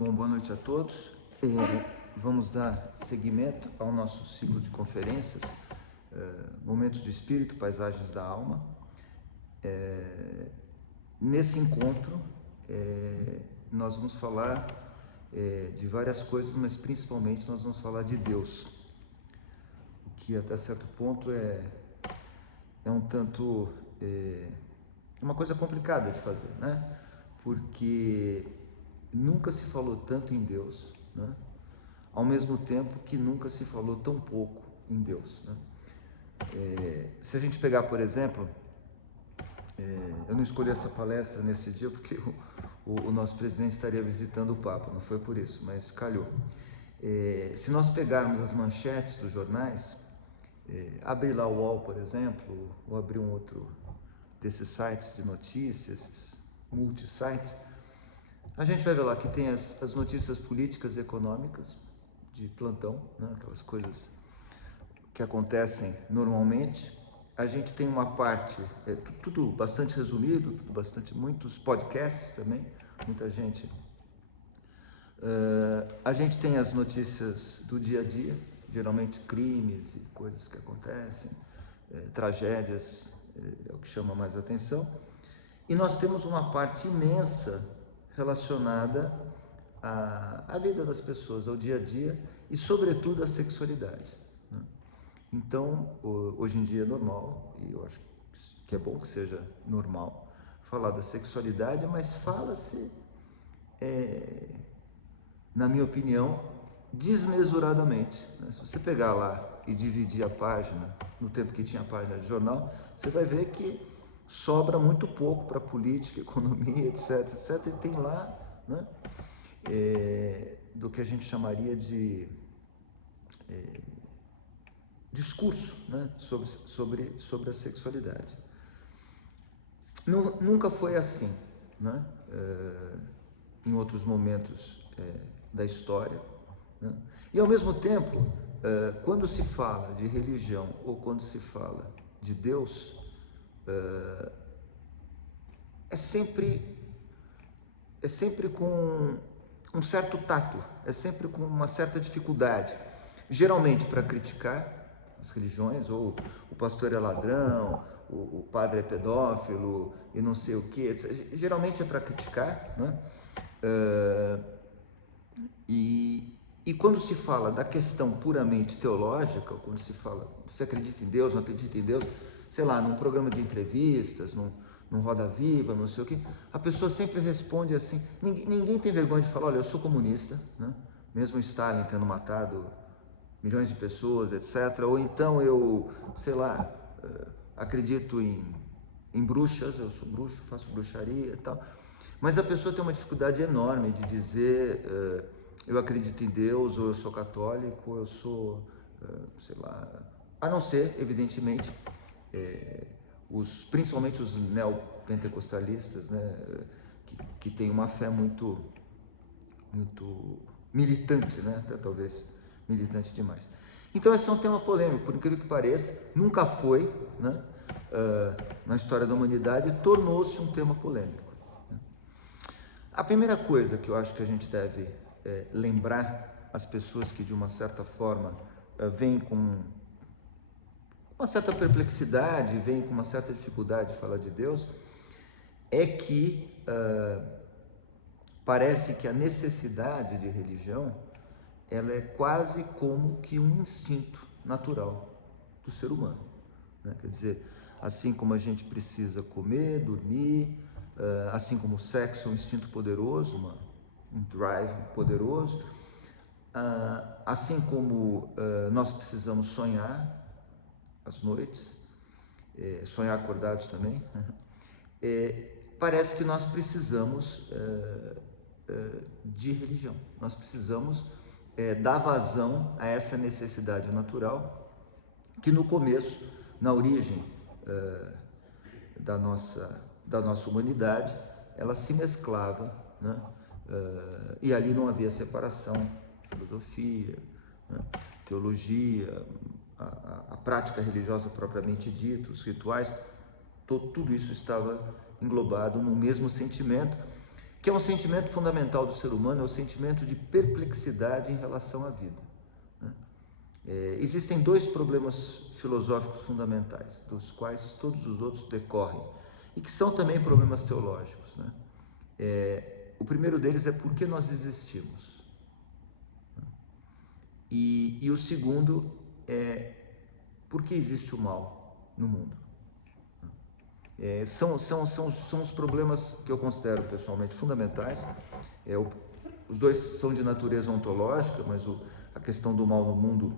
Bom, boa noite a todos. Vamos dar seguimento ao nosso ciclo de conferências, Momentos do Espírito, Paisagens da Alma. Nesse encontro, nós vamos falar de várias coisas, mas principalmente nós vamos falar de Deus, o que até certo ponto é um tanto, uma coisa complicada de fazer, né? Porque nunca se falou tanto em Deus, né? Ao mesmo tempo que nunca se falou tão pouco em Deus, né? Se a gente pegar, por exemplo, eu não escolhi essa palestra nesse dia porque o nosso presidente estaria visitando o Papa, não foi por isso, mas calhou. Se nós pegarmos as manchetes dos jornais, abrir lá o UOL, por exemplo, ou abrir um outro desses sites de notícias, esses multi-sites, a gente vai ver lá que tem as notícias políticas e econômicas de plantão, né? Aquelas coisas que acontecem normalmente. A gente tem uma parte, tudo bastante resumido, muitos podcasts também, muita gente. A gente tem as notícias do dia a dia, geralmente crimes e coisas que acontecem, tragédias, é o que chama mais atenção. E nós temos uma parte imensa relacionada à vida das pessoas, ao dia a dia e, sobretudo, à sexualidade, né? Então, hoje em dia é normal, e eu acho que é bom que seja normal, falar da sexualidade, mas fala-se, na minha opinião, desmesuradamente, né? Se você pegar lá e dividir a página, no tempo que tinha a página de jornal, você vai ver que sobra muito pouco para política, economia, etc, etc, e tem lá, né, do que a gente chamaria de discurso, né, sobre a sexualidade. Nunca foi assim, né, em outros momentos da história, né? E ao mesmo tempo, quando se fala de religião ou quando se fala de Deus, é sempre com um certo tato, é sempre com uma certa dificuldade, geralmente para criticar as religiões, ou o pastor é ladrão, o padre é pedófilo e não sei o que, etc. Geralmente é para criticar, né? E quando se fala da questão puramente teológica, quando se fala, você acredita em Deus, não acredita em Deus, sei lá, num programa de entrevistas, num Roda Viva, não sei o que, a pessoa sempre responde assim, ninguém tem vergonha de falar, olha, eu sou comunista, né? Mesmo Stalin tendo matado milhões de pessoas, etc. Ou então eu, sei lá, acredito em bruxas, eu sou bruxo, faço bruxaria e tal. Mas a pessoa tem uma dificuldade enorme de dizer, eu acredito em Deus, ou eu sou católico, ou eu sou, sei lá, a não ser, evidentemente, principalmente os neopentecostalistas, né, que têm uma fé muito militante, né, até talvez militante demais. Então esse é um tema polêmico, por incrível que pareça, nunca foi, né, na história da humanidade, tornou-se um tema polêmico, né? A primeira coisa que eu acho que a gente deve lembrar as pessoas que de uma certa forma vêm com uma certa perplexidade, vêm com uma certa dificuldade de falar de Deus, é que parece que a necessidade de religião, ela é quase como que um instinto natural do ser humano, né? Quer dizer, assim como a gente precisa comer, dormir, assim como o sexo é um instinto poderoso, um drive poderoso, assim como nós precisamos sonhar às noites, sonhar acordados também, parece que nós precisamos de religião, nós precisamos dar vazão a essa necessidade natural que no começo, na origem da nossa humanidade, ela se mesclava, né? E ali não havia separação, filosofia, né? Teologia, a prática religiosa propriamente dita, os rituais, tudo isso estava englobado no mesmo sentimento que é um sentimento fundamental do ser humano, é o sentimento de perplexidade em relação à vida. Né? Existem dois problemas filosóficos fundamentais, dos quais todos os outros decorrem, e que são também problemas teológicos. Né? O primeiro deles é por que nós existimos. E o segundo é por que existe o mal no mundo. São os problemas que eu considero pessoalmente fundamentais. Os dois são de natureza ontológica, mas a questão do mal no mundo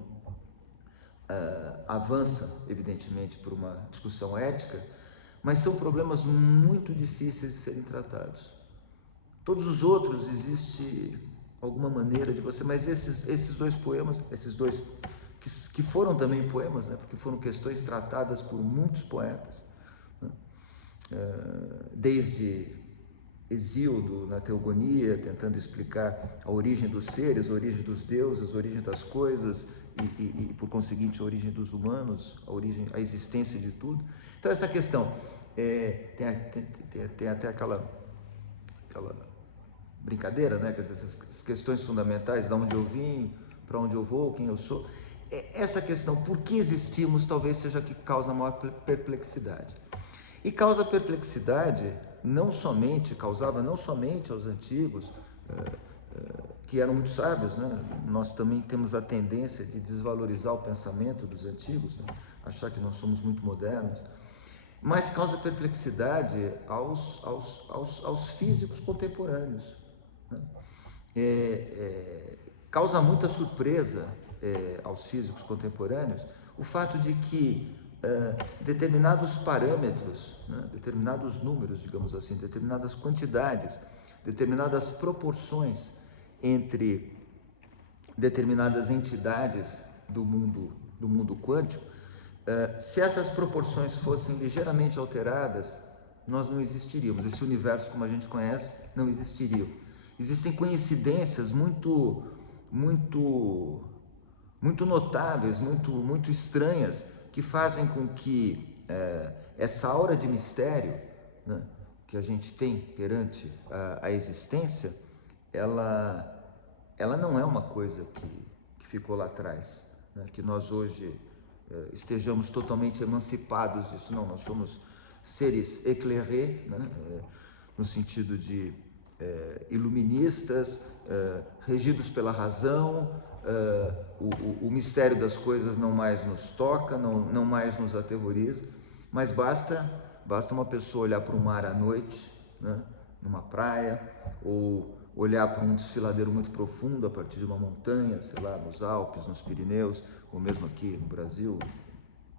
avança, evidentemente, por uma discussão ética, mas são problemas muito difíceis de serem tratados. Todos os outros, existe alguma maneira de você, mas esses dois poemas, esses dois que foram também poemas, né, porque foram questões tratadas por muitos poetas, né, desde Hesíodo na Teogonia, tentando explicar a origem dos seres, a origem dos deuses, a origem das coisas e por conseguinte, a origem dos humanos, a existência de tudo. Então, essa questão, tem até aquela brincadeira, né? Essas questões fundamentais, de onde eu vim, para onde eu vou, quem eu sou. Essa questão, por que existimos, talvez seja a que causa maior perplexidade. E causa perplexidade, causava não somente aos antigos, que eram muito sábios, né? Nós também temos a tendência de desvalorizar o pensamento dos antigos, né? Achar que nós somos muito modernos, mas causa perplexidade aos físicos contemporâneos, né? Causa muita surpresa aos físicos contemporâneos o fato de que determinados parâmetros, né, determinados números, digamos assim, determinadas quantidades, determinadas proporções entre determinadas entidades do mundo quântico, se essas proporções fossem ligeiramente alteradas, nós não existiríamos. Esse universo, como a gente conhece, não existiria. Existem coincidências muito notáveis, muito estranhas, que fazem com que essa aura de mistério, né, que a gente tem perante a existência, ela não é uma coisa que ficou lá atrás, né, que nós hoje estejamos totalmente emancipados disso. Não, nós somos seres éclairés, né, no sentido de iluministas, regidos pela razão. O mistério das coisas não mais nos toca, não mais nos aterroriza, mas basta uma pessoa olhar para o mar à noite, né, numa praia, ou olhar para um desfiladeiro muito profundo a partir de uma montanha, sei lá, nos Alpes, nos Pirineus, ou mesmo aqui no Brasil,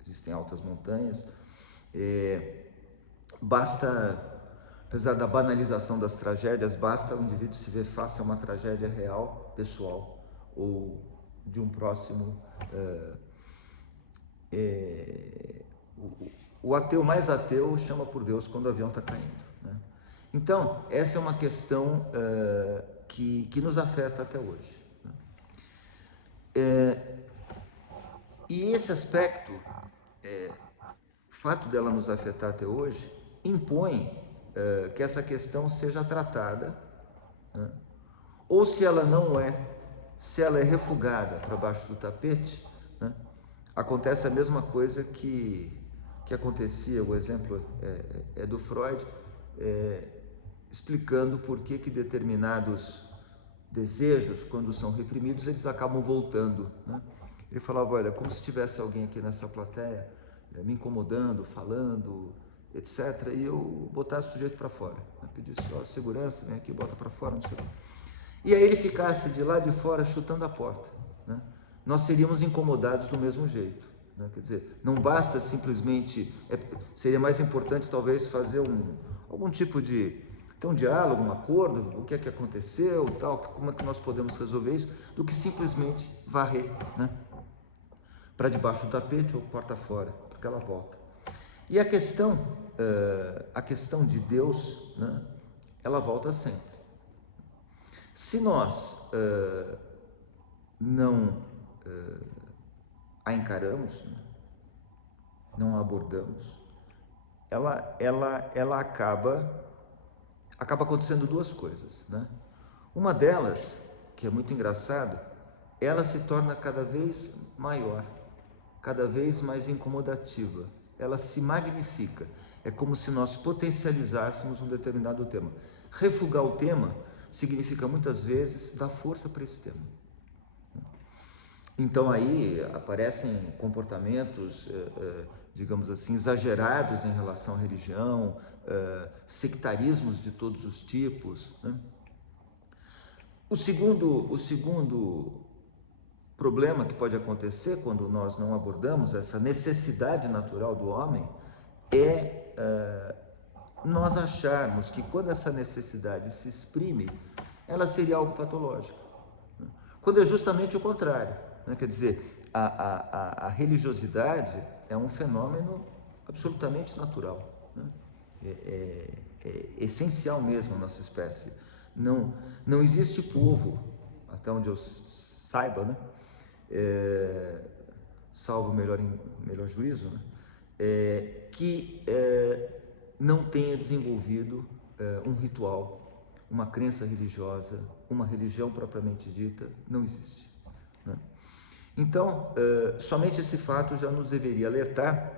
existem altas montanhas. Apesar da banalização das tragédias, basta o indivíduo se ver face a uma tragédia real, pessoal, ou de um próximo. O ateu mais ateu chama por Deus quando o avião está caindo, né? Então, essa é uma questão que nos afeta até hoje, né? E esse aspecto, o fato dela nos afetar até hoje, impõe que essa questão seja tratada, né? Ou se ela não é, se ela é refugada para baixo do tapete, né, acontece a mesma coisa que acontecia, o exemplo é do Freud, explicando por que determinados desejos, quando são reprimidos, eles acabam voltando, né? Ele falava, olha, como se tivesse alguém aqui nessa plateia me incomodando, falando, etc., e eu botasse o sujeito para fora, né? Pedisse, ó, segurança, vem aqui, bota para fora, não sei o que. E aí ele ficasse de lá de fora chutando a porta, né? Nós seríamos incomodados do mesmo jeito, né? Quer dizer, não basta simplesmente, seria mais importante talvez fazer algum tipo de um diálogo, um acordo, o que é que aconteceu, tal, como é que nós podemos resolver isso, do que simplesmente varrer, né, para debaixo do tapete ou porta fora, porque ela volta. E a questão de Deus, né, ela volta sempre. Se nós não a encaramos, né, não a abordamos, ela acaba acaba acontecendo duas coisas, né? Uma delas, que é muito engraçado, ela se torna cada vez maior, cada vez mais incomodativa. Ela se magnifica. É como se nós potencializássemos um determinado tema. Refugar o tema significa muitas vezes dar força para esse tema. Então aí aparecem comportamentos, digamos assim, exagerados em relação à religião, sectarismos de todos os tipos, né? O segundo problema que pode acontecer quando nós não abordamos essa necessidade natural do homem é nós acharmos que quando essa necessidade se exprime, ela seria algo patológico, né? Quando é justamente o contrário, né? Quer dizer, a religiosidade é um fenômeno absolutamente natural, né? É essencial mesmo à nossa espécie. Não existe povo, até onde eu saiba, né? Salvo o melhor juízo, né? Que não tenha desenvolvido um ritual, uma crença religiosa, uma religião propriamente dita, não existe, né? Então, somente esse fato já nos deveria alertar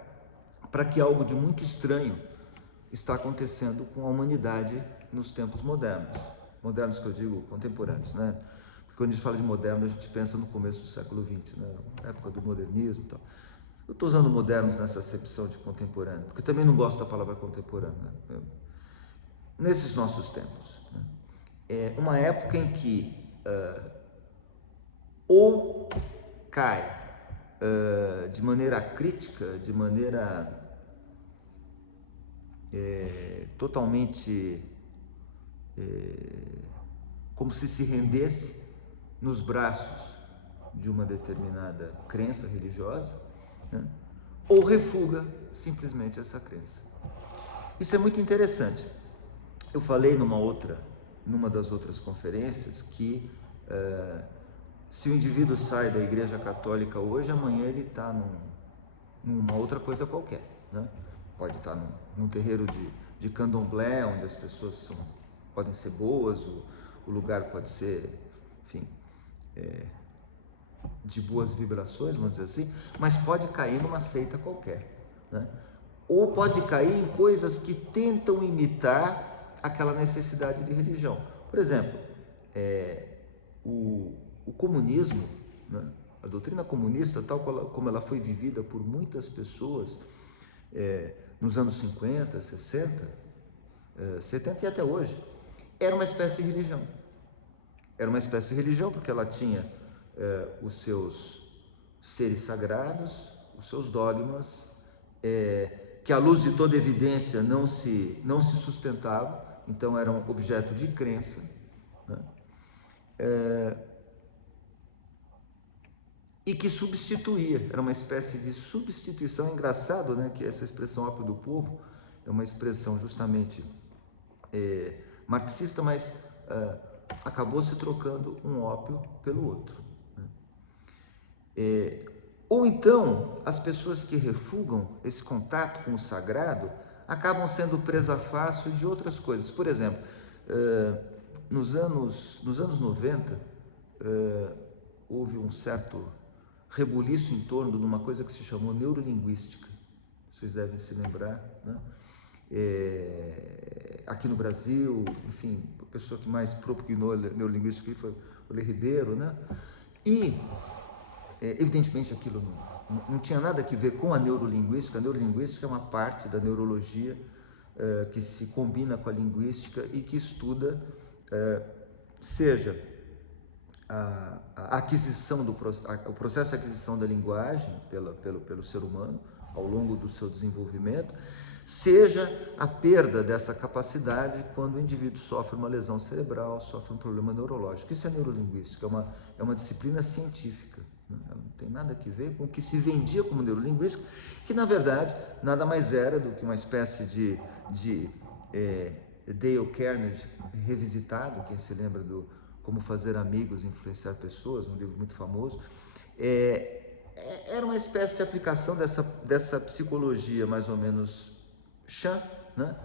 para que algo de muito estranho está acontecendo com a humanidade nos tempos modernos. Modernos que eu digo contemporâneos, né? Porque quando a gente fala de moderno, a gente pensa no começo do século XX, né? Na época do modernismo e tal. Eu estou usando modernos nessa acepção de contemporâneo, porque eu também não gosto da palavra contemporâneo, né? Nesses nossos tempos, né? É uma época em que ou cai de maneira crítica, de maneira totalmente como se rendesse nos braços de uma determinada crença religiosa, né? Ou refuga simplesmente essa crença. Isso é muito interessante. Eu falei numa das outras conferências que se o indivíduo sai da Igreja Católica hoje, amanhã ele está numa outra coisa qualquer, né? Pode estar num terreiro de candomblé, onde as pessoas podem ser boas, o lugar pode ser, enfim, de boas vibrações, vamos dizer assim, mas pode cair numa seita qualquer, né? Ou pode cair em coisas que tentam imitar aquela necessidade de religião. Por exemplo, o comunismo, né? A doutrina comunista, tal como ela foi vivida por muitas pessoas nos anos 50, 60, 70 e até hoje, era uma espécie de religião. Era uma espécie de religião porque ela tinha os seus seres sagrados, os seus dogmas, que à luz de toda evidência não se sustentavam, então eram objeto de crença, né? E que substituía, era uma espécie de substituição. É engraçado, né, que essa expressão ópio do povo é uma expressão justamente marxista, mas acabou se trocando um ópio pelo outro, né? Ou então, as pessoas que refugam esse contato com o sagrado acabam sendo presa fácil de outras coisas. Por exemplo, nos anos 90, houve um certo rebuliço em torno de uma coisa que se chamou neurolinguística. Vocês devem se lembrar, né? Aqui no Brasil, enfim, a pessoa que mais propugnou a neurolinguística foi o Lê Ribeiro, né? E, evidentemente, aquilo não tinha nada a ver com a neurolinguística. A neurolinguística é uma parte da neurologia que se combina com a linguística e que estuda, seja a aquisição o processo de aquisição da linguagem pelo ser humano ao longo do seu desenvolvimento, seja a perda dessa capacidade quando o indivíduo sofre uma lesão cerebral, sofre um problema neurológico. Isso é neurolinguística, é uma disciplina científica, né? Ela não tem nada a ver com o que se vendia como neurolinguística, que na verdade nada mais era do que uma espécie de Dale Carnegie revisitado. Quem se lembra do Como Fazer Amigos e Influenciar Pessoas, um livro muito famoso, era uma espécie de aplicação dessa psicologia mais ou menos chã, né?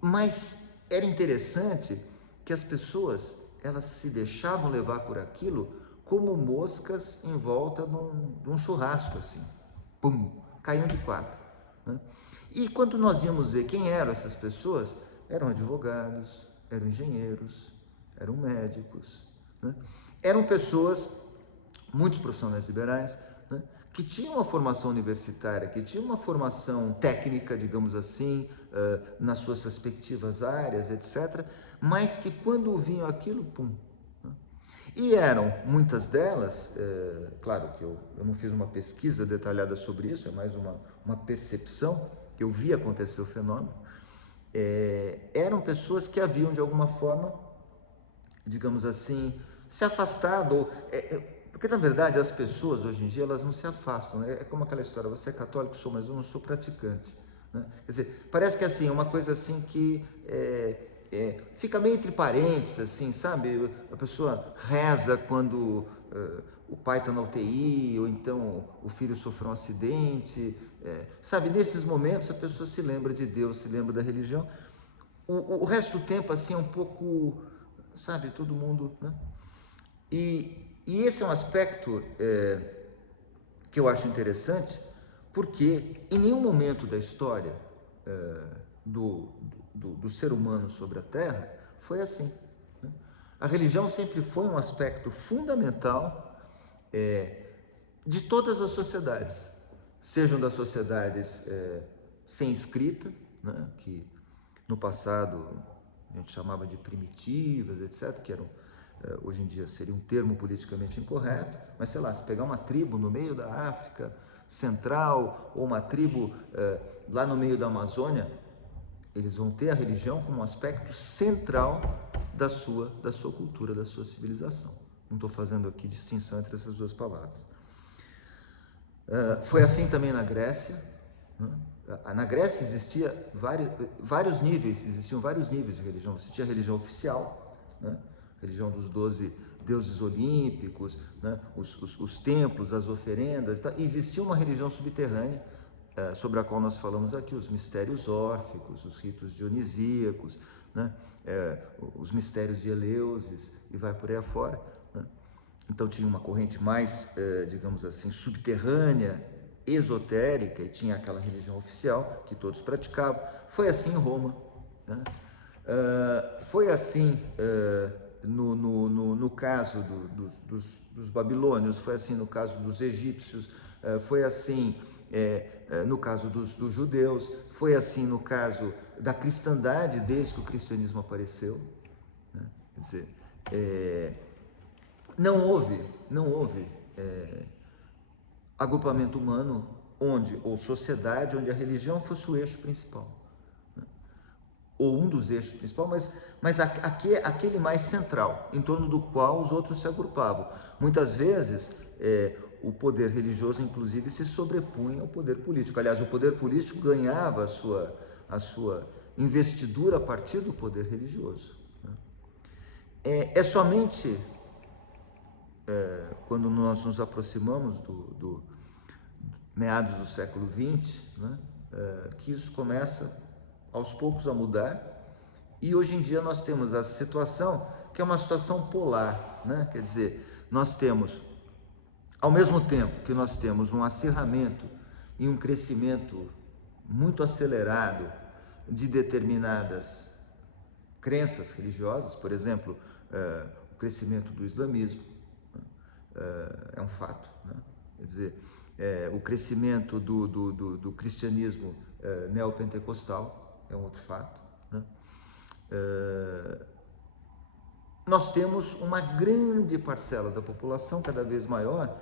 Mas era interessante que as pessoas, elas se deixavam levar por aquilo como moscas em volta de um churrasco, assim. Pum, caíam de quatro, né? E quando nós íamos ver quem eram essas pessoas, eram advogados, eram engenheiros, eram médicos, né? Eram pessoas, muitos profissionais liberais, né, que tinham uma formação universitária, que tinham uma formação técnica, digamos assim, nas suas respectivas áreas, etc., mas que quando vinham aquilo, pum. Né? E eram, muitas delas, claro que eu não fiz uma pesquisa detalhada sobre isso, é mais uma percepção, eu vi acontecer o fenômeno, eram pessoas que haviam, de alguma forma, digamos assim, se afastado, porque na verdade as pessoas hoje em dia elas não se afastam, né? É como aquela história, você é católico, sou, mas eu não sou praticante, né? Quer dizer, parece que assim, é uma coisa assim que fica meio entre parênteses, assim, sabe? A pessoa reza quando o pai está na UTI, ou então o filho sofreu um acidente, sabe? Nesses momentos a pessoa se lembra de Deus, se lembra da religião. O resto do tempo assim é um pouco, sabe, todo mundo, né? E esse é um aspecto que eu acho interessante, porque em nenhum momento da história do ser humano sobre a Terra foi assim, né? A religião sempre foi um aspecto fundamental de todas as sociedades, sejam das sociedades sem escrita, né, que no passado a gente chamava de primitivas, etc., que eram, hoje em dia seria um termo politicamente incorreto, mas sei lá, se pegar uma tribo no meio da África Central, ou uma tribo lá no meio da Amazônia, eles vão ter a religião como um aspecto central da sua cultura, da sua civilização. Não estou fazendo aqui distinção entre essas duas palavras. Foi assim também na Grécia, né? Na Grécia existia vários níveis, existiam vários níveis de religião. Você tinha a religião oficial, né? A religião dos 12 deuses olímpicos, né? Os templos, as oferendas, e existia uma religião subterrânea, sobre a qual nós falamos aqui, os mistérios órficos, os ritos dionisíacos, né? Os mistérios de Eleusis, e vai por aí afora, né? Então tinha uma corrente mais, digamos assim, subterrânea, esotérica, e tinha aquela religião oficial que todos praticavam. Foi assim em Roma, né? Foi assim no caso dos babilônios, foi assim no caso dos egípcios, foi assim no caso dos judeus, foi assim no caso da cristandade desde que o cristianismo apareceu, né? Quer dizer, não houve agrupamento humano ou sociedade onde a religião fosse o eixo principal, né? Ou um dos eixos principais, mas aquele mais central, em torno do qual os outros se agrupavam. Muitas vezes o poder religioso, inclusive, se sobrepunha ao poder político. Aliás, o poder político ganhava a sua investidura a partir do poder religioso, né? É somente quando nós nos aproximamos do meados do século XX, né, que isso começa aos poucos a mudar, e hoje em dia nós temos a situação que é uma situação polar, né? Quer dizer, nós temos, ao mesmo tempo que nós temos um acirramento e um crescimento muito acelerado de determinadas crenças religiosas, por exemplo, o crescimento do islamismo, é um fato, né? Quer dizer, o crescimento do cristianismo neopentecostal é um outro fato, né? Nós temos uma grande parcela da população, cada vez maior,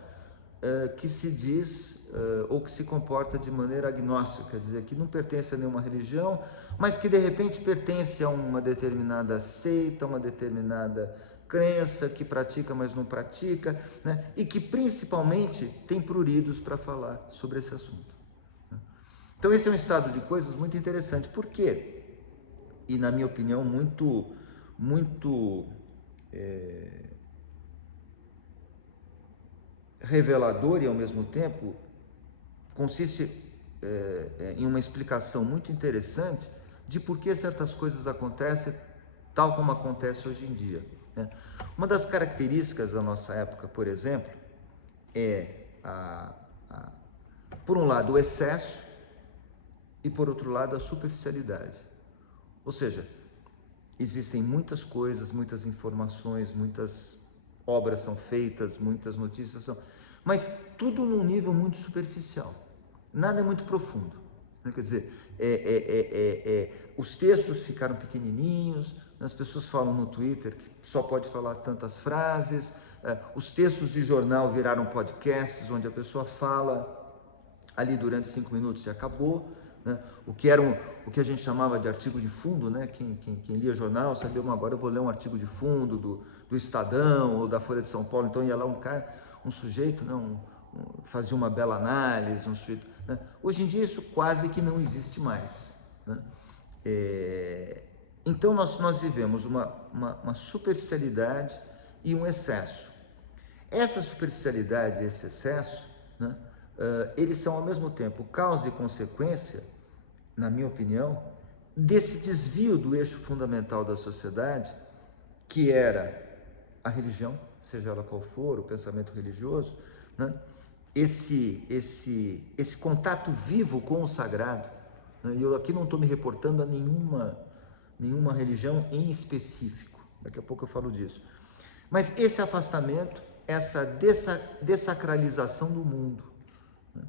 que se diz ou que se comporta de maneira agnóstica, quer dizer, que não pertence a nenhuma religião, mas que de repente pertence a uma determinada seita, uma determinada crença, que pratica, mas não pratica, né? E que principalmente tem pruridos para falar sobre esse assunto, né? Então esse é um estado de coisas muito interessante. Por quê? E na minha opinião muito revelador, e ao mesmo tempo consiste em uma explicação muito interessante de por que certas coisas acontecem tal como acontece hoje em dia, né? Uma das características da nossa época, por exemplo, é, por um lado, o excesso e, por outro lado, a superficialidade. Ou seja, existem muitas coisas, muitas informações, muitas obras são feitas, muitas notícias são... Mas tudo num nível muito superficial. Nada é muito profundo. Quer dizer, os textos ficaram pequenininhos, as pessoas falam no Twitter que só pode falar tantas frases, os textos de jornal viraram podcasts, onde a pessoa fala ali durante 5 minutos e acabou, né? O que a gente chamava de artigo de fundo, né? Quem lia jornal sabia, agora eu vou ler um artigo de fundo do Estadão ou da Folha de São Paulo, então ia lá um sujeito, né? Fazia uma bela análise, um sujeito, né? Hoje em dia isso quase que não existe mais, né? Então nós vivemos uma superficialidade e um excesso. Essa superficialidade e esse excesso, né? Eles são ao mesmo tempo causa e consequência, na minha opinião, desse desvio do eixo fundamental da sociedade, que era a religião, seja ela qual for, o pensamento religioso, né? Esse contato vivo com o sagrado, né? E eu aqui não estou me reportando a nenhuma religião em específico, daqui a pouco eu falo disso, mas esse afastamento, essa dessacralização do mundo, né?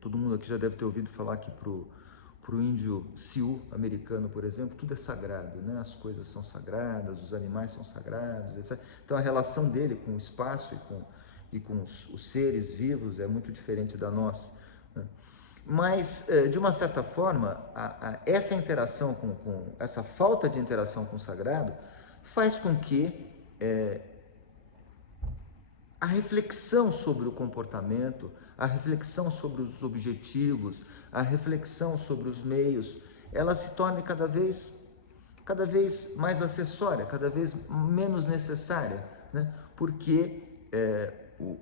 Todo mundo aqui já deve ter ouvido falar que para o índio Sioux americano, por exemplo, tudo é sagrado, né? As coisas são sagradas, os animais são sagrados, etc. Então a relação dele com o espaço e com os seres vivos é muito diferente da nossa, né? Mas, de uma certa forma, essa interação essa falta de interação com o sagrado faz com que a reflexão sobre o comportamento, a reflexão sobre os objetivos, a reflexão sobre os meios, ela se torne cada vez mais acessória, cada vez menos necessária, né? Porque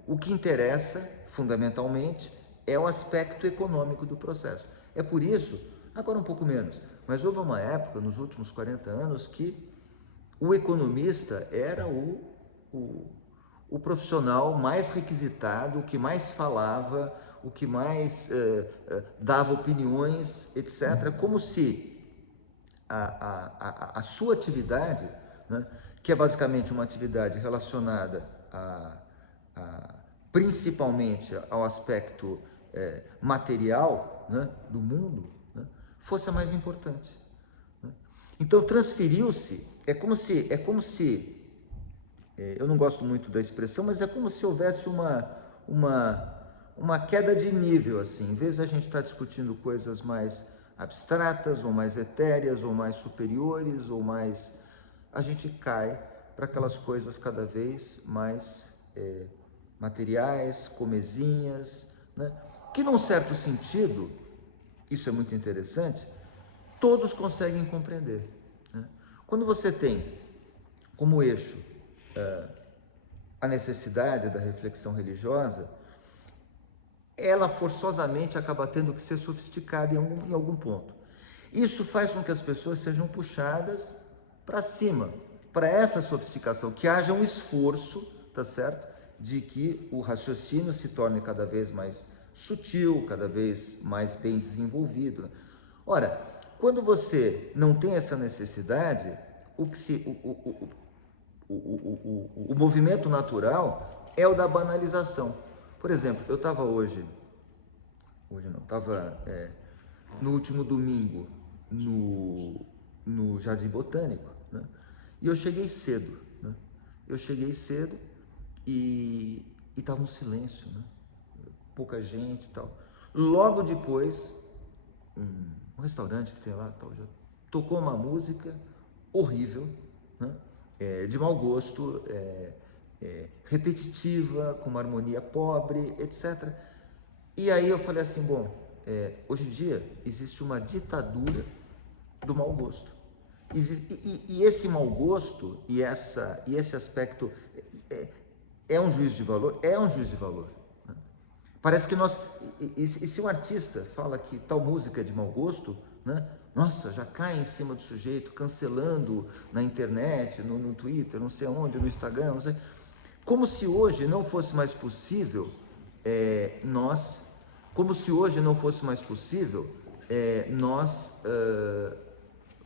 o que interessa, fundamentalmente, é o aspecto econômico do processo. É por isso, agora um pouco menos, mas houve uma época, nos últimos 40 anos, que o economista era o profissional mais requisitado, o que mais falava, o que mais dava opiniões, etc., como se a sua atividade, né, que é basicamente uma atividade relacionada principalmente ao aspecto material, né, do mundo, né, fosse a mais importante, né? Então transferiu-se, é como se eu não gosto muito da expressão, mas é como se houvesse uma queda de nível, assim. Em vez de a gente estar discutindo coisas mais abstratas, ou mais etéreas, ou mais superiores, a gente cai para aquelas coisas cada vez mais materiais, comezinhas, né? Que num certo sentido, isso é muito interessante, todos conseguem compreender, né? Quando você tem como eixo a necessidade da reflexão religiosa, ela forçosamente acaba tendo que ser sofisticada em algum ponto. Isso faz com que as pessoas sejam puxadas para cima, para essa sofisticação, que haja um esforço, tá certo? De que o raciocínio se torne cada vez mais sutil, cada vez mais bem desenvolvido. Ora, quando você não tem essa necessidade, o movimento natural é o da banalização. Por exemplo, eu estava no último domingo no Jardim Botânico, né? E eu cheguei cedo, né? E estava um silêncio, né? Pouca gente e tal. Logo depois, um restaurante que tem lá, tal, já tocou uma música horrível, né? De mau gosto, repetitiva, com uma harmonia pobre, etc. E aí eu falei assim, bom, hoje em dia existe uma ditadura do mau gosto. E esse mau gosto e esse aspecto é um juízo de valor? É um juízo de valor, né? Parece que se um artista fala que tal música é de mau gosto, né? Nossa, já cai em cima do sujeito, cancelando na internet, no Twitter, não sei onde, no Instagram, não sei. Como se hoje não fosse mais possível nós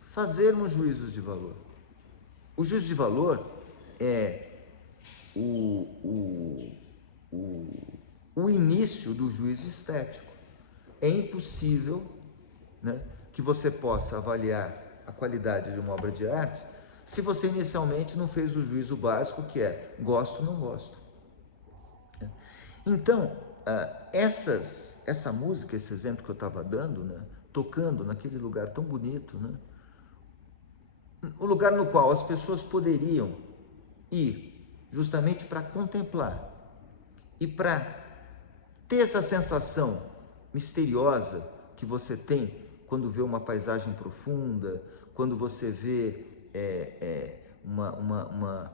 fazermos juízos de valor. O juízo de valor é o início do juízo estético. É impossível, né, que você possa avaliar a qualidade de uma obra de arte se você inicialmente não fez o juízo básico, que é gosto ou não gosto. Então, essa música, esse exemplo que eu estava dando, né, tocando naquele lugar tão bonito, né, o lugar no qual as pessoas poderiam ir justamente para contemplar e para ter essa sensação misteriosa que você tem quando vê uma paisagem profunda, quando você vê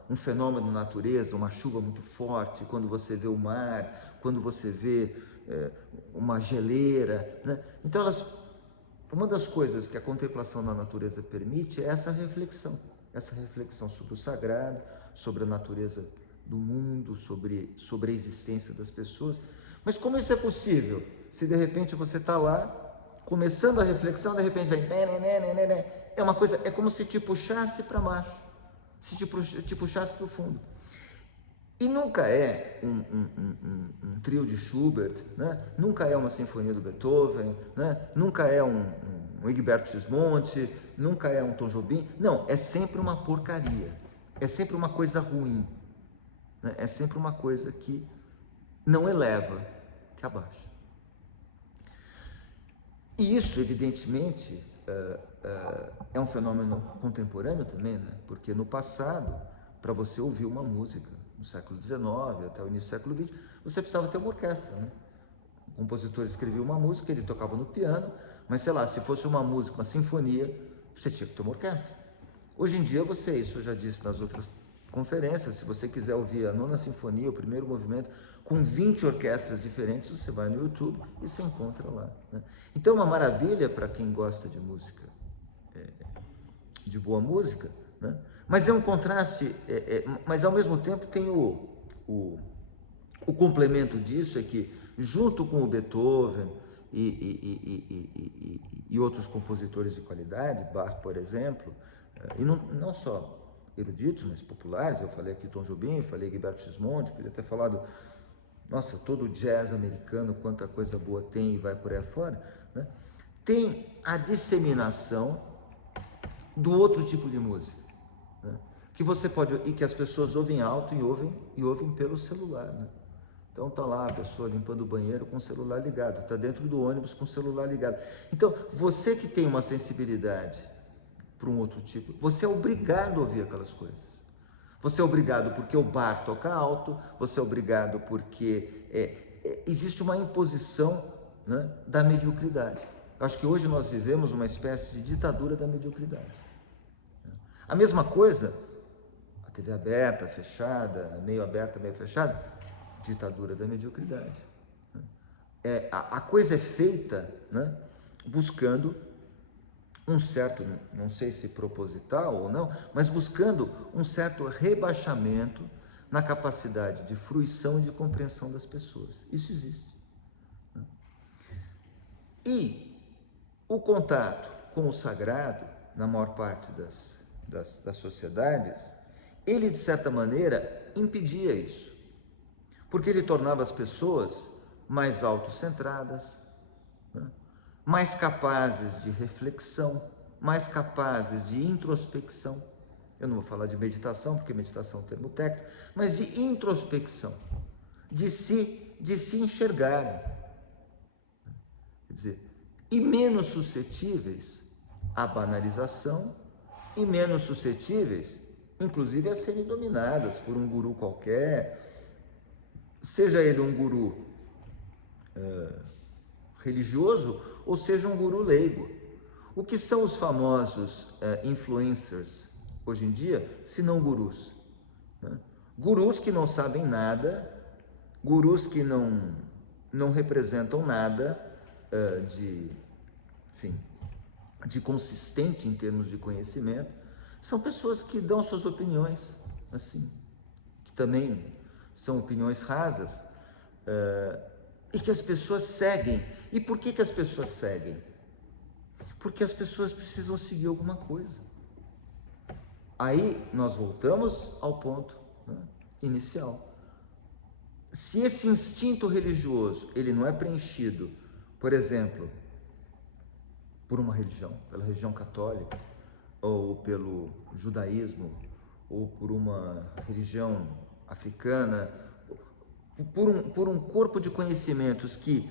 um fenômeno na natureza, uma chuva muito forte, quando você vê o mar, quando você vê uma geleira, né? Então, uma das coisas que a contemplação na natureza permite é essa reflexão sobre o sagrado, sobre a natureza do mundo, sobre a existência das pessoas. Mas como isso é possível? Se de repente você está lá, começando a reflexão, de repente vem... É uma coisa, é como se te puxasse para baixo, se te puxasse para o fundo. E nunca é um trio de Schubert, né? Nunca é uma sinfonia do Beethoven, né? Nunca é um Egberto Gismonti, nunca é um Tom Jobim. Não, é sempre uma porcaria, é sempre uma coisa ruim, né? É sempre uma coisa que não eleva, que abaixa. E isso, evidentemente, é um fenômeno contemporâneo também, né? Porque no passado, para você ouvir uma música no século XIX até o início do século XX, você precisava ter uma orquestra, né? O compositor escrevia uma música, ele tocava no piano, mas sei lá, se fosse uma música, uma sinfonia, você tinha que ter uma orquestra. Hoje em dia isso eu já disse nas outras conferências, se você quiser ouvir a Nona Sinfonia, o primeiro movimento, com 20 orquestras diferentes, você vai no YouTube e se encontra lá, né? Então, uma maravilha para quem gosta de música, de boa música, né? Mas é um contraste, mas ao mesmo tempo tem o complemento disso, é que junto com o Beethoven e outros compositores de qualidade, Bach, por exemplo, e não só eruditos, mas populares, eu falei aqui Tom Jobim, falei Gilberto Gismonti, podia ter falado, nossa, todo o jazz americano, quanta coisa boa tem e vai por aí afora, né? Tem a disseminação do outro tipo de música, né? Que você pode, e que as pessoas ouvem alto e ouvem pelo celular, né? Então tá lá a pessoa limpando o banheiro com o celular ligado, tá dentro do ônibus com o celular ligado. Então, você que tem uma sensibilidade para um outro tipo, você é obrigado a ouvir aquelas coisas. Você é obrigado porque o bar toca alto, você é obrigado porque existe uma imposição, né, da mediocridade. Eu acho que hoje nós vivemos uma espécie de ditadura da mediocridade. A mesma coisa, a TV aberta, fechada, meio aberta, meio fechada, ditadura da mediocridade. A coisa é feita, né, buscando um certo, não sei se proposital ou não, mas buscando um certo rebaixamento na capacidade de fruição e de compreensão das pessoas. Isso existe. E o contato com o sagrado, na maior parte das sociedades, ele, de certa maneira, impedia isso, porque ele tornava as pessoas mais autocentradas, né? Mais capazes de reflexão, mais capazes de introspecção. Eu não vou falar de meditação, porque meditação é um termo técnico, mas de introspecção, de se enxergarem. Quer dizer, e menos suscetíveis à banalização, e menos suscetíveis, inclusive, a serem dominadas por um guru qualquer, seja ele um guru religioso ou seja um guru leigo. O que são os famosos influencers hoje em dia, se não gurus, né? Gurus que não sabem nada, gurus que não representam nada de consistente em termos de conhecimento, são pessoas que dão suas opiniões, assim, que também são opiniões rasas, e que as pessoas seguem. E por que as pessoas seguem? Porque as pessoas precisam seguir alguma coisa. Aí nós voltamos ao ponto, né, inicial. Se esse instinto religioso ele não é preenchido, por exemplo, por uma religião, pela religião católica, ou pelo judaísmo, ou por uma religião africana, por um corpo de conhecimentos que,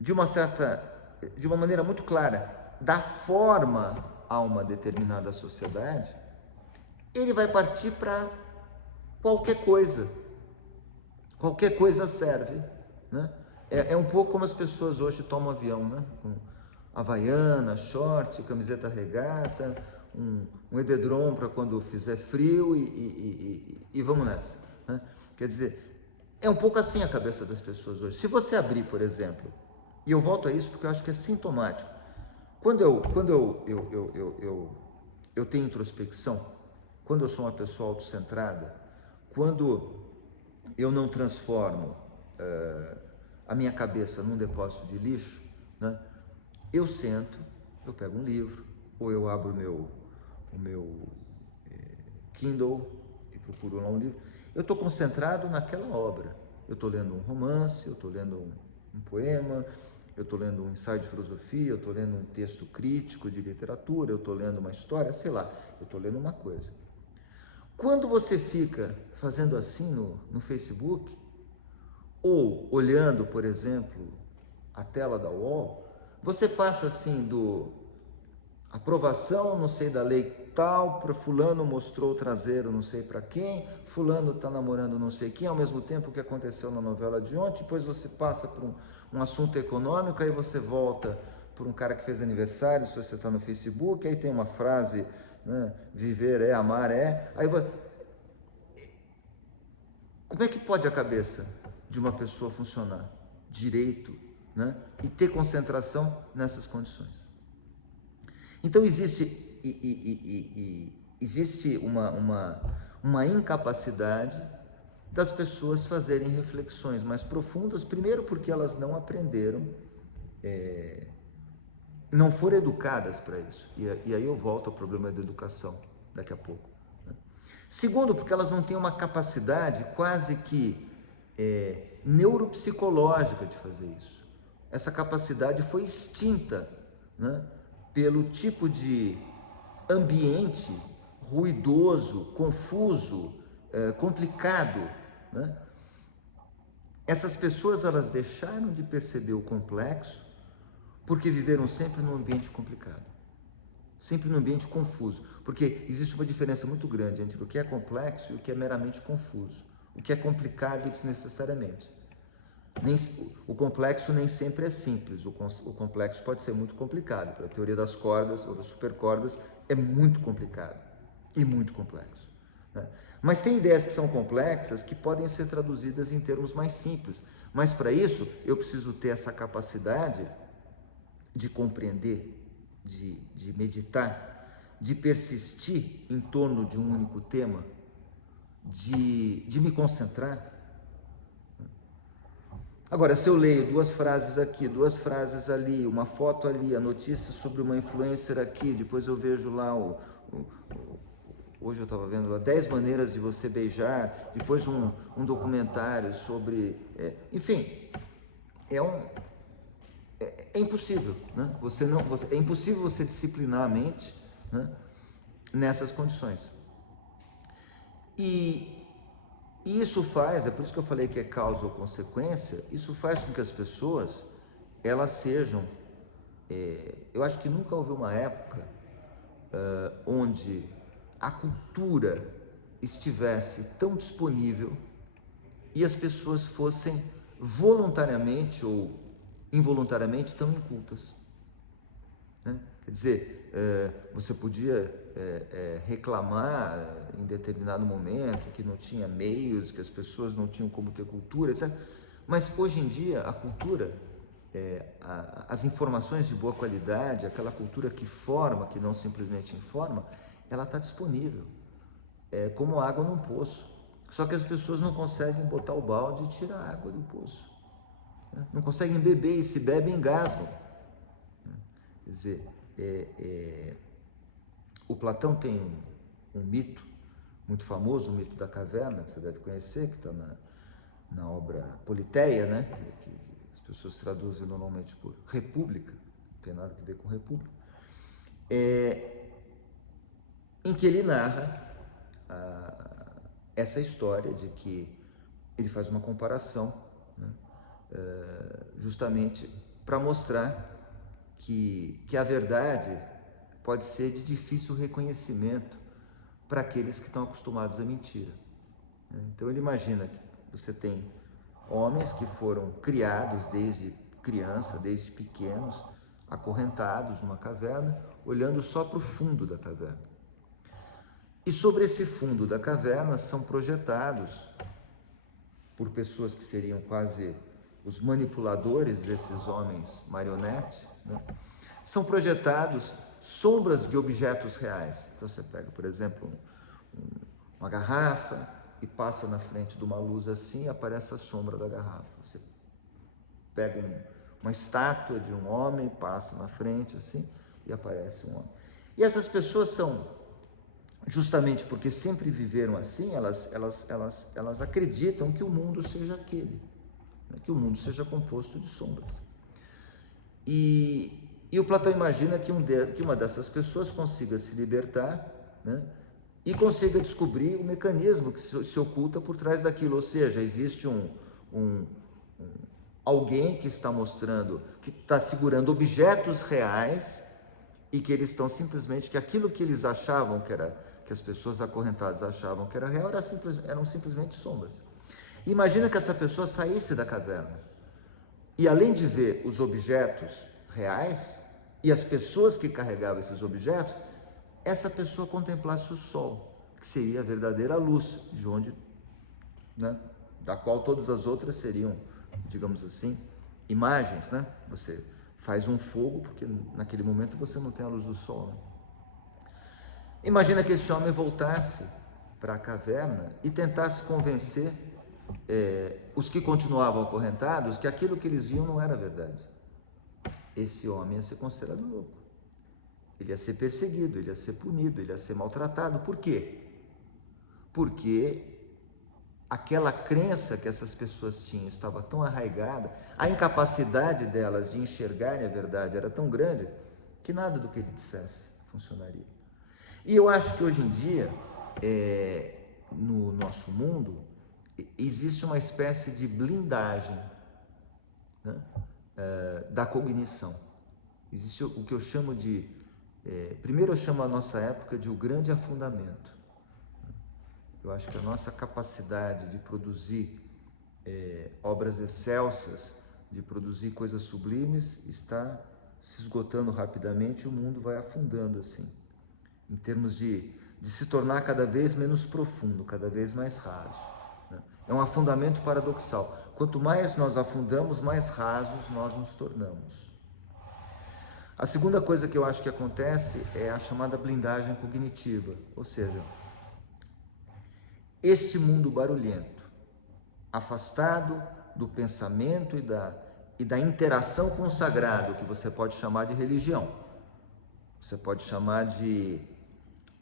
de uma maneira muito clara, dá forma a uma determinada sociedade, ele vai partir para qualquer coisa. Qualquer coisa serve, né? É um pouco como as pessoas hoje tomam avião, né? Com havaiana, short, camiseta regata, um edredom para quando fizer frio e vamos nessa, né? Quer dizer, é um pouco assim a cabeça das pessoas hoje. Se você abrir, por exemplo, e eu volto a isso porque eu acho que é sintomático, quando eu tenho introspecção, quando eu sou uma pessoa autocentrada, quando eu não transformo a minha cabeça num depósito de lixo, né? Eu sento, eu pego um livro, ou eu abro o meu Kindle e procuro lá um livro. Eu estou concentrado naquela obra. Eu estou lendo um romance, eu estou lendo um poema, eu estou lendo um ensaio de filosofia, eu estou lendo um texto crítico de literatura, eu estou lendo uma história, sei lá, eu estou lendo uma coisa. Quando você fica fazendo assim no Facebook, ou olhando, por exemplo, a tela da UOL, você passa assim do aprovação, não sei da lei tal, para fulano mostrou o traseiro não sei para quem, fulano está namorando não sei quem, ao mesmo tempo que aconteceu na novela de ontem, depois você passa por um assunto econômico, aí você volta por um cara que fez aniversário, se você está no Facebook, aí tem uma frase, né, viver é, amar é, aí você... Como é que pode a cabeça de uma pessoa funcionar direito, né, e ter concentração nessas condições? Então existe uma incapacidade das pessoas fazerem reflexões mais profundas, primeiro porque elas não aprenderam, não foram educadas para isso, e aí eu volto ao problema da educação daqui a pouco, né? Segundo, porque elas não têm uma capacidade quase que neuropsicológica de fazer isso. Essa capacidade foi extinta, né, pelo tipo de ambiente ruidoso, confuso, complicado, né? Essas pessoas, elas deixaram de perceber o complexo porque viveram sempre num ambiente complicado, sempre num ambiente confuso, porque existe uma diferença muito grande entre o que é complexo e o que é meramente confuso, o que é complicado desnecessariamente. O complexo nem sempre é simples, o complexo pode ser muito complicado. Para a teoria das cordas ou das supercordas é muito complicado e muito complexo, né? Mas tem ideias que são complexas que podem ser traduzidas em termos mais simples, mas para isso eu preciso ter essa capacidade de compreender, de meditar, de persistir em torno de um único tema, de me concentrar. Agora, se eu leio duas frases aqui, duas frases ali, uma foto ali, a notícia sobre uma influencer aqui, depois eu vejo lá hoje eu estava vendo lá 10 maneiras de você beijar, depois um documentário sobre, enfim, é impossível, né? É impossível você disciplinar a mente, né, nessas condições. E isso faz, é por isso que eu falei que é causa ou consequência, isso faz com que as pessoas, elas sejam, eu acho que nunca houve uma época onde a cultura estivesse tão disponível e as pessoas fossem voluntariamente ou involuntariamente tão incultas, né? Quer dizer, você podia reclamar em determinado momento que não tinha meios, que as pessoas não tinham como ter cultura, etc. Mas hoje em dia a cultura, as informações de boa qualidade, aquela cultura que forma, que não simplesmente informa, ela está disponível, como água num poço. Só que as pessoas não conseguem botar o balde e tirar a água do poço, né? Não conseguem beber, e se bebem, engasgam, né? Quer dizer, o Platão tem um mito muito famoso, o mito da caverna, que você deve conhecer, que está na obra Politeia, né? Que as pessoas traduzem normalmente por República, não tem nada a ver com República, em que ele narra essa história de que ele faz uma comparação, né? Justamente para mostrar que a verdade pode ser de difícil reconhecimento para aqueles que estão acostumados à mentira. Então ele imagina que você tem homens que foram criados desde criança, desde pequenos, acorrentados numa caverna, olhando só para o fundo da caverna. E sobre esse fundo da caverna são projetados, por pessoas que seriam quase os manipuladores desses homens marionetes, né? São projetados sombras de objetos reais. Então você pega, por exemplo, uma garrafa e passa na frente de uma luz assim, aparece a sombra da garrafa. Você pega uma estátua de um homem, passa na frente assim e aparece um homem. E essas pessoas são, justamente porque sempre viveram assim, elas acreditam que o mundo seja aquele, né? Que o mundo seja composto de sombras. E o Platão imagina que uma dessas pessoas consiga se libertar, né? E consiga descobrir o mecanismo que se oculta por trás daquilo, ou seja, existe alguém que está mostrando, que está segurando objetos reais e que eles estão simplesmente, que aquilo que eles achavam que era, que as pessoas acorrentadas achavam que era real, eram simplesmente sombras. Imagina que essa pessoa saísse da caverna e, além de ver os objetos reais e as pessoas que carregavam esses objetos, essa pessoa contemplasse o sol, que seria a verdadeira luz, de onde, né, da qual todas as outras seriam, digamos assim, imagens, né? Você faz um fogo porque naquele momento você não tem a luz do sol, né? Imagina que esse homem voltasse para a caverna e tentasse convencer os que continuavam acorrentados que aquilo que eles viam não era verdade. Esse homem ia ser considerado louco. Ele ia ser perseguido, ele ia ser punido, ele ia ser maltratado. Por quê? Porque aquela crença que essas pessoas tinham estava tão arraigada, a incapacidade delas de enxergarem a verdade era tão grande, que nada do que ele dissesse funcionaria. E eu acho que hoje em dia, no nosso mundo, existe uma espécie de blindagem, né, da cognição. Existe o que eu chamo de... primeiro eu chamo a nossa época de o grande afundamento. Eu acho que a nossa capacidade de produzir obras excelsas, de produzir coisas sublimes, está se esgotando rapidamente e o mundo vai afundando assim, em termos de se tornar cada vez menos profundo, cada vez mais raso, né? É um afundamento paradoxal. Quanto mais nós afundamos, mais rasos nós nos tornamos. A segunda coisa que eu acho que acontece é a chamada blindagem cognitiva, ou seja, este mundo barulhento, afastado do pensamento e da interação com o sagrado, que você pode chamar de religião, você pode chamar de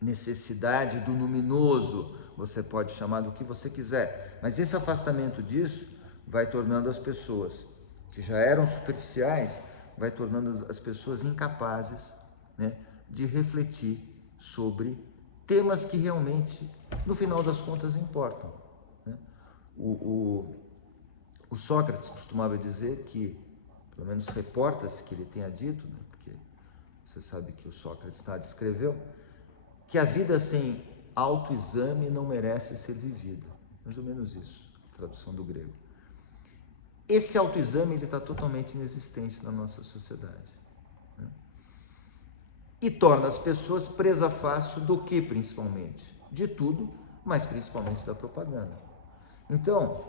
necessidade do luminoso, você pode chamar do que você quiser, mas esse afastamento disso vai tornando as pessoas que já eram superficiais, vai tornando as pessoas incapazes, né, de refletir sobre temas que realmente, no final das contas, importam, né? O Sócrates costumava dizer que, pelo menos reporta-se que ele tenha dito, né, porque você sabe que o Sócrates escreveu, que a vida sem autoexame não merece ser vivida. Mais ou menos isso, tradução do grego. Esse autoexame está totalmente inexistente na nossa sociedade, né? E torna as pessoas presa fácil do que, principalmente? De tudo, mas principalmente da propaganda. Então,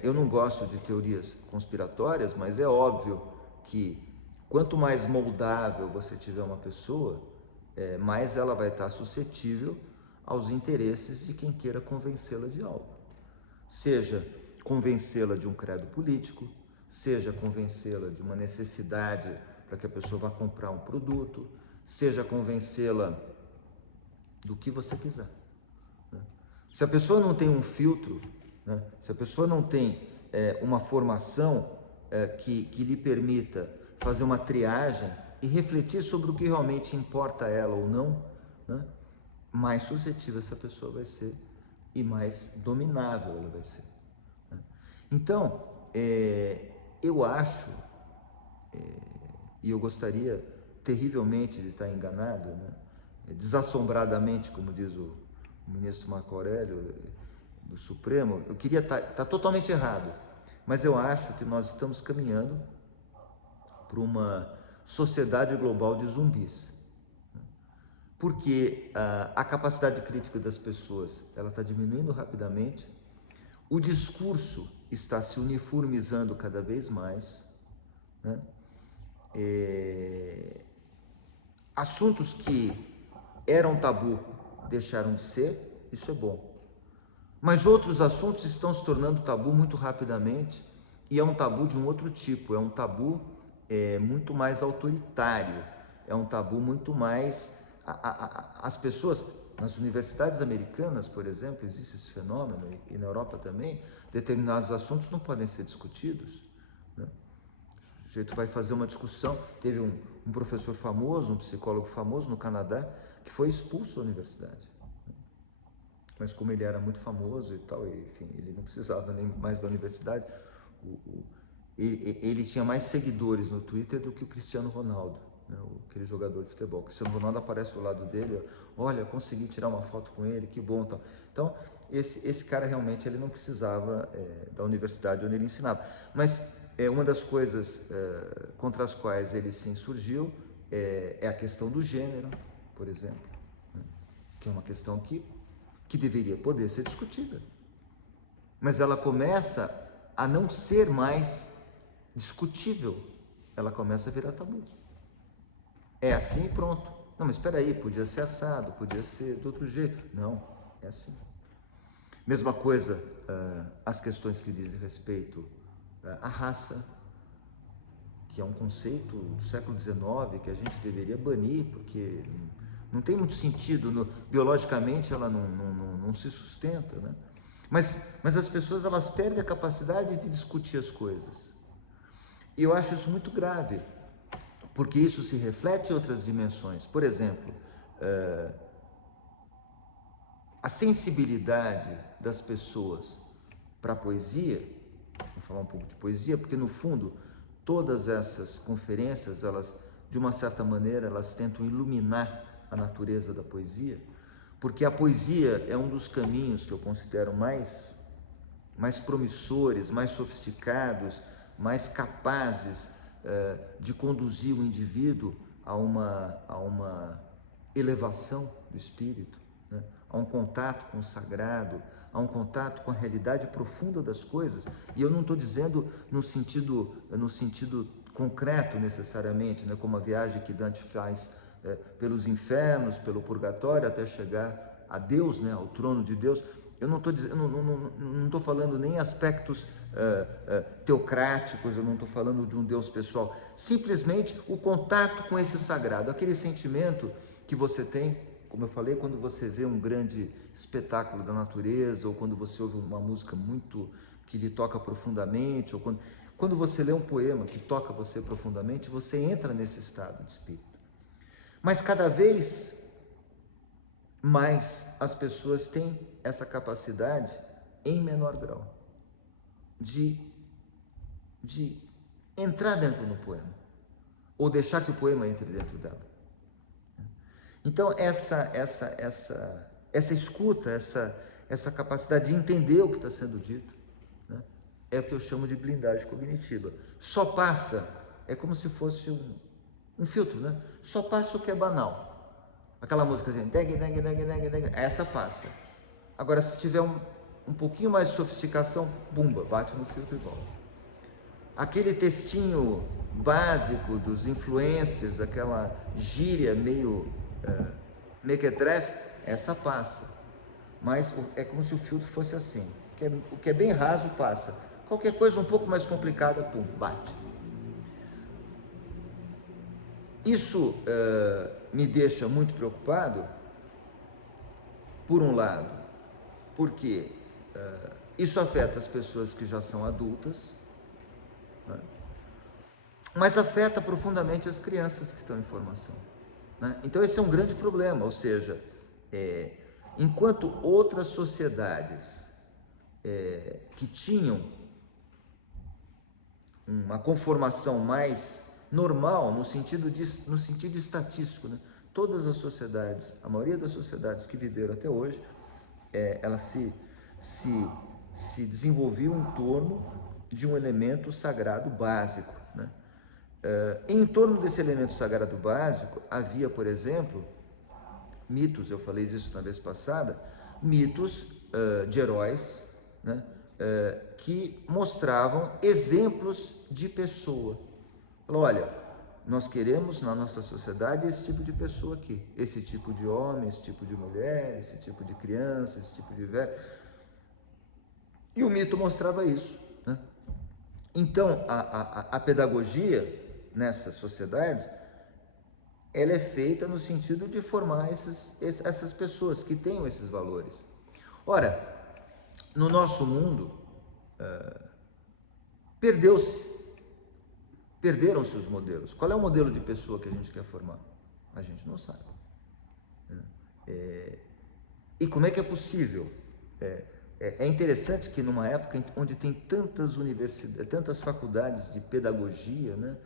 eu não gosto de teorias conspiratórias, mas é óbvio que quanto mais moldável você tiver uma pessoa, mais ela vai estar suscetível aos interesses de quem queira convencê-la de algo. Seja convencê-la de um credo político, seja convencê-la de uma necessidade para que a pessoa vá comprar um produto, seja convencê-la do que você quiser. Né? Se a pessoa não tem um filtro, né? Se a pessoa não tem uma formação que lhe permita fazer uma triagem e refletir sobre o que realmente importa a ela ou não, né? Mais suscetível essa pessoa vai ser e mais dominável ela vai ser. Né? Então, eu acho, e eu gostaria terrivelmente de estar enganado, né? Desassombradamente, como diz o ministro Marco Aurélio do Supremo, eu queria estar totalmente errado, mas eu acho que nós estamos caminhando para uma sociedade global de zumbis, porque a capacidade crítica das pessoas ela está diminuindo rapidamente, o discurso está se uniformizando cada vez mais, né? Assuntos que eram tabu deixaram de ser, isso é bom. Mas outros assuntos estão se tornando tabu muito rapidamente, e é um tabu de um outro tipo, é um tabu muito mais autoritário, é um tabu muito mais... As pessoas, nas universidades americanas, por exemplo, existe esse fenômeno, e na Europa também, determinados assuntos não podem ser discutidos, né? O sujeito vai fazer uma discussão, teve um professor famoso, um psicólogo famoso no Canadá, que foi expulso da universidade. Mas como ele era muito famoso e tal, enfim, ele não precisava nem mais da universidade, ele tinha mais seguidores no Twitter do que o Cristiano Ronaldo, né, aquele jogador de futebol. O Cristiano Ronaldo aparece do lado dele, olha, consegui tirar uma foto com ele, que bom, tal. Então, esse cara realmente ele não precisava da universidade onde ele ensinava. Mas uma das coisas contra as quais ele se insurgiu é a questão do gênero, por exemplo, né, que é uma questão que deveria poder ser discutida. Mas ela começa a não ser mais discutível, ela começa a virar tabu. É assim e pronto. Não, mas espera aí, podia ser assado, podia ser de outro jeito. Não, é assim. Mesma coisa, as questões que dizem respeito à raça, que é um conceito do século XIX que a gente deveria banir, porque não tem muito sentido, biologicamente ela não se sustenta, né? Mas as pessoas elas perdem a capacidade de discutir as coisas. E eu acho isso muito grave, porque isso se reflete em outras dimensões. Por exemplo, a sensibilidade das pessoas para a poesia, vou falar um pouco de poesia, porque no fundo todas essas conferências, elas, de uma certa maneira, elas tentam iluminar a natureza da poesia, porque a poesia é um dos caminhos que eu considero mais promissores, mais sofisticados, mais capazes de conduzir o indivíduo a uma elevação do espírito, né? A um contato com o sagrado, a um contato com a realidade profunda das coisas. E eu não estou dizendo no sentido concreto necessariamente, né? Como a viagem que Dante faz pelos infernos, pelo purgatório, até chegar a Deus, né? Ao trono de Deus. Eu não estou falando nem aspectos teocráticos, eu não estou falando de um Deus pessoal, simplesmente o contato com esse sagrado, aquele sentimento que você tem, como eu falei, quando você vê um grande espetáculo da natureza, ou quando você ouve uma música muito que lhe toca profundamente, ou quando você lê um poema que toca você profundamente, você entra nesse estado de espírito. Mas cada vez mais as pessoas têm essa capacidade em menor grau de entrar dentro do poema, ou deixar que o poema entre dentro dela. Então essa escuta, essa capacidade de entender o que está sendo dito, né, é o que eu chamo de blindagem cognitiva. Só passa, é como se fosse um filtro, né? Só passa o que é banal. Aquela música assim, essa passa. Agora, se tiver um pouquinho mais de sofisticação, bumba, bate no filtro e volta. Aquele textinho básico dos influencers, aquela gíria meio mequetrefe, essa passa. Mas é como se o filtro fosse assim, o que é bem raso passa. Qualquer coisa um pouco mais complicada, pum, bate. Isso me deixa muito preocupado, por um lado, porque isso afeta as pessoas que já são adultas, né? Mas afeta profundamente as crianças que estão em formação, né? Então esse é um grande problema, ou seja, enquanto outras sociedades que tinham uma conformação mais normal, no sentido estatístico, né? Todas as sociedades, a maioria das sociedades que viveram até hoje, elas se desenvolviam em torno de um elemento sagrado básico, né? Em torno desse elemento sagrado básico, havia, por exemplo, mitos, eu falei disso na vez passada, mitos de heróis, né? Que mostravam exemplos de pessoa. Falou, olha, nós queremos na nossa sociedade esse tipo de pessoa aqui, esse tipo de homem, esse tipo de mulher, esse tipo de criança, esse tipo de velho. E o mito mostrava isso, né? Então, a pedagogia nessas sociedades, ela é feita no sentido de formar essas pessoas que tenham esses valores. Ora, no nosso mundo, perderam-se os modelos. Qual é o modelo de pessoa que a gente quer formar? A gente não sabe. E como é que é possível? É interessante que numa época onde tem tantas universidades, tantas faculdades de pedagogia, né,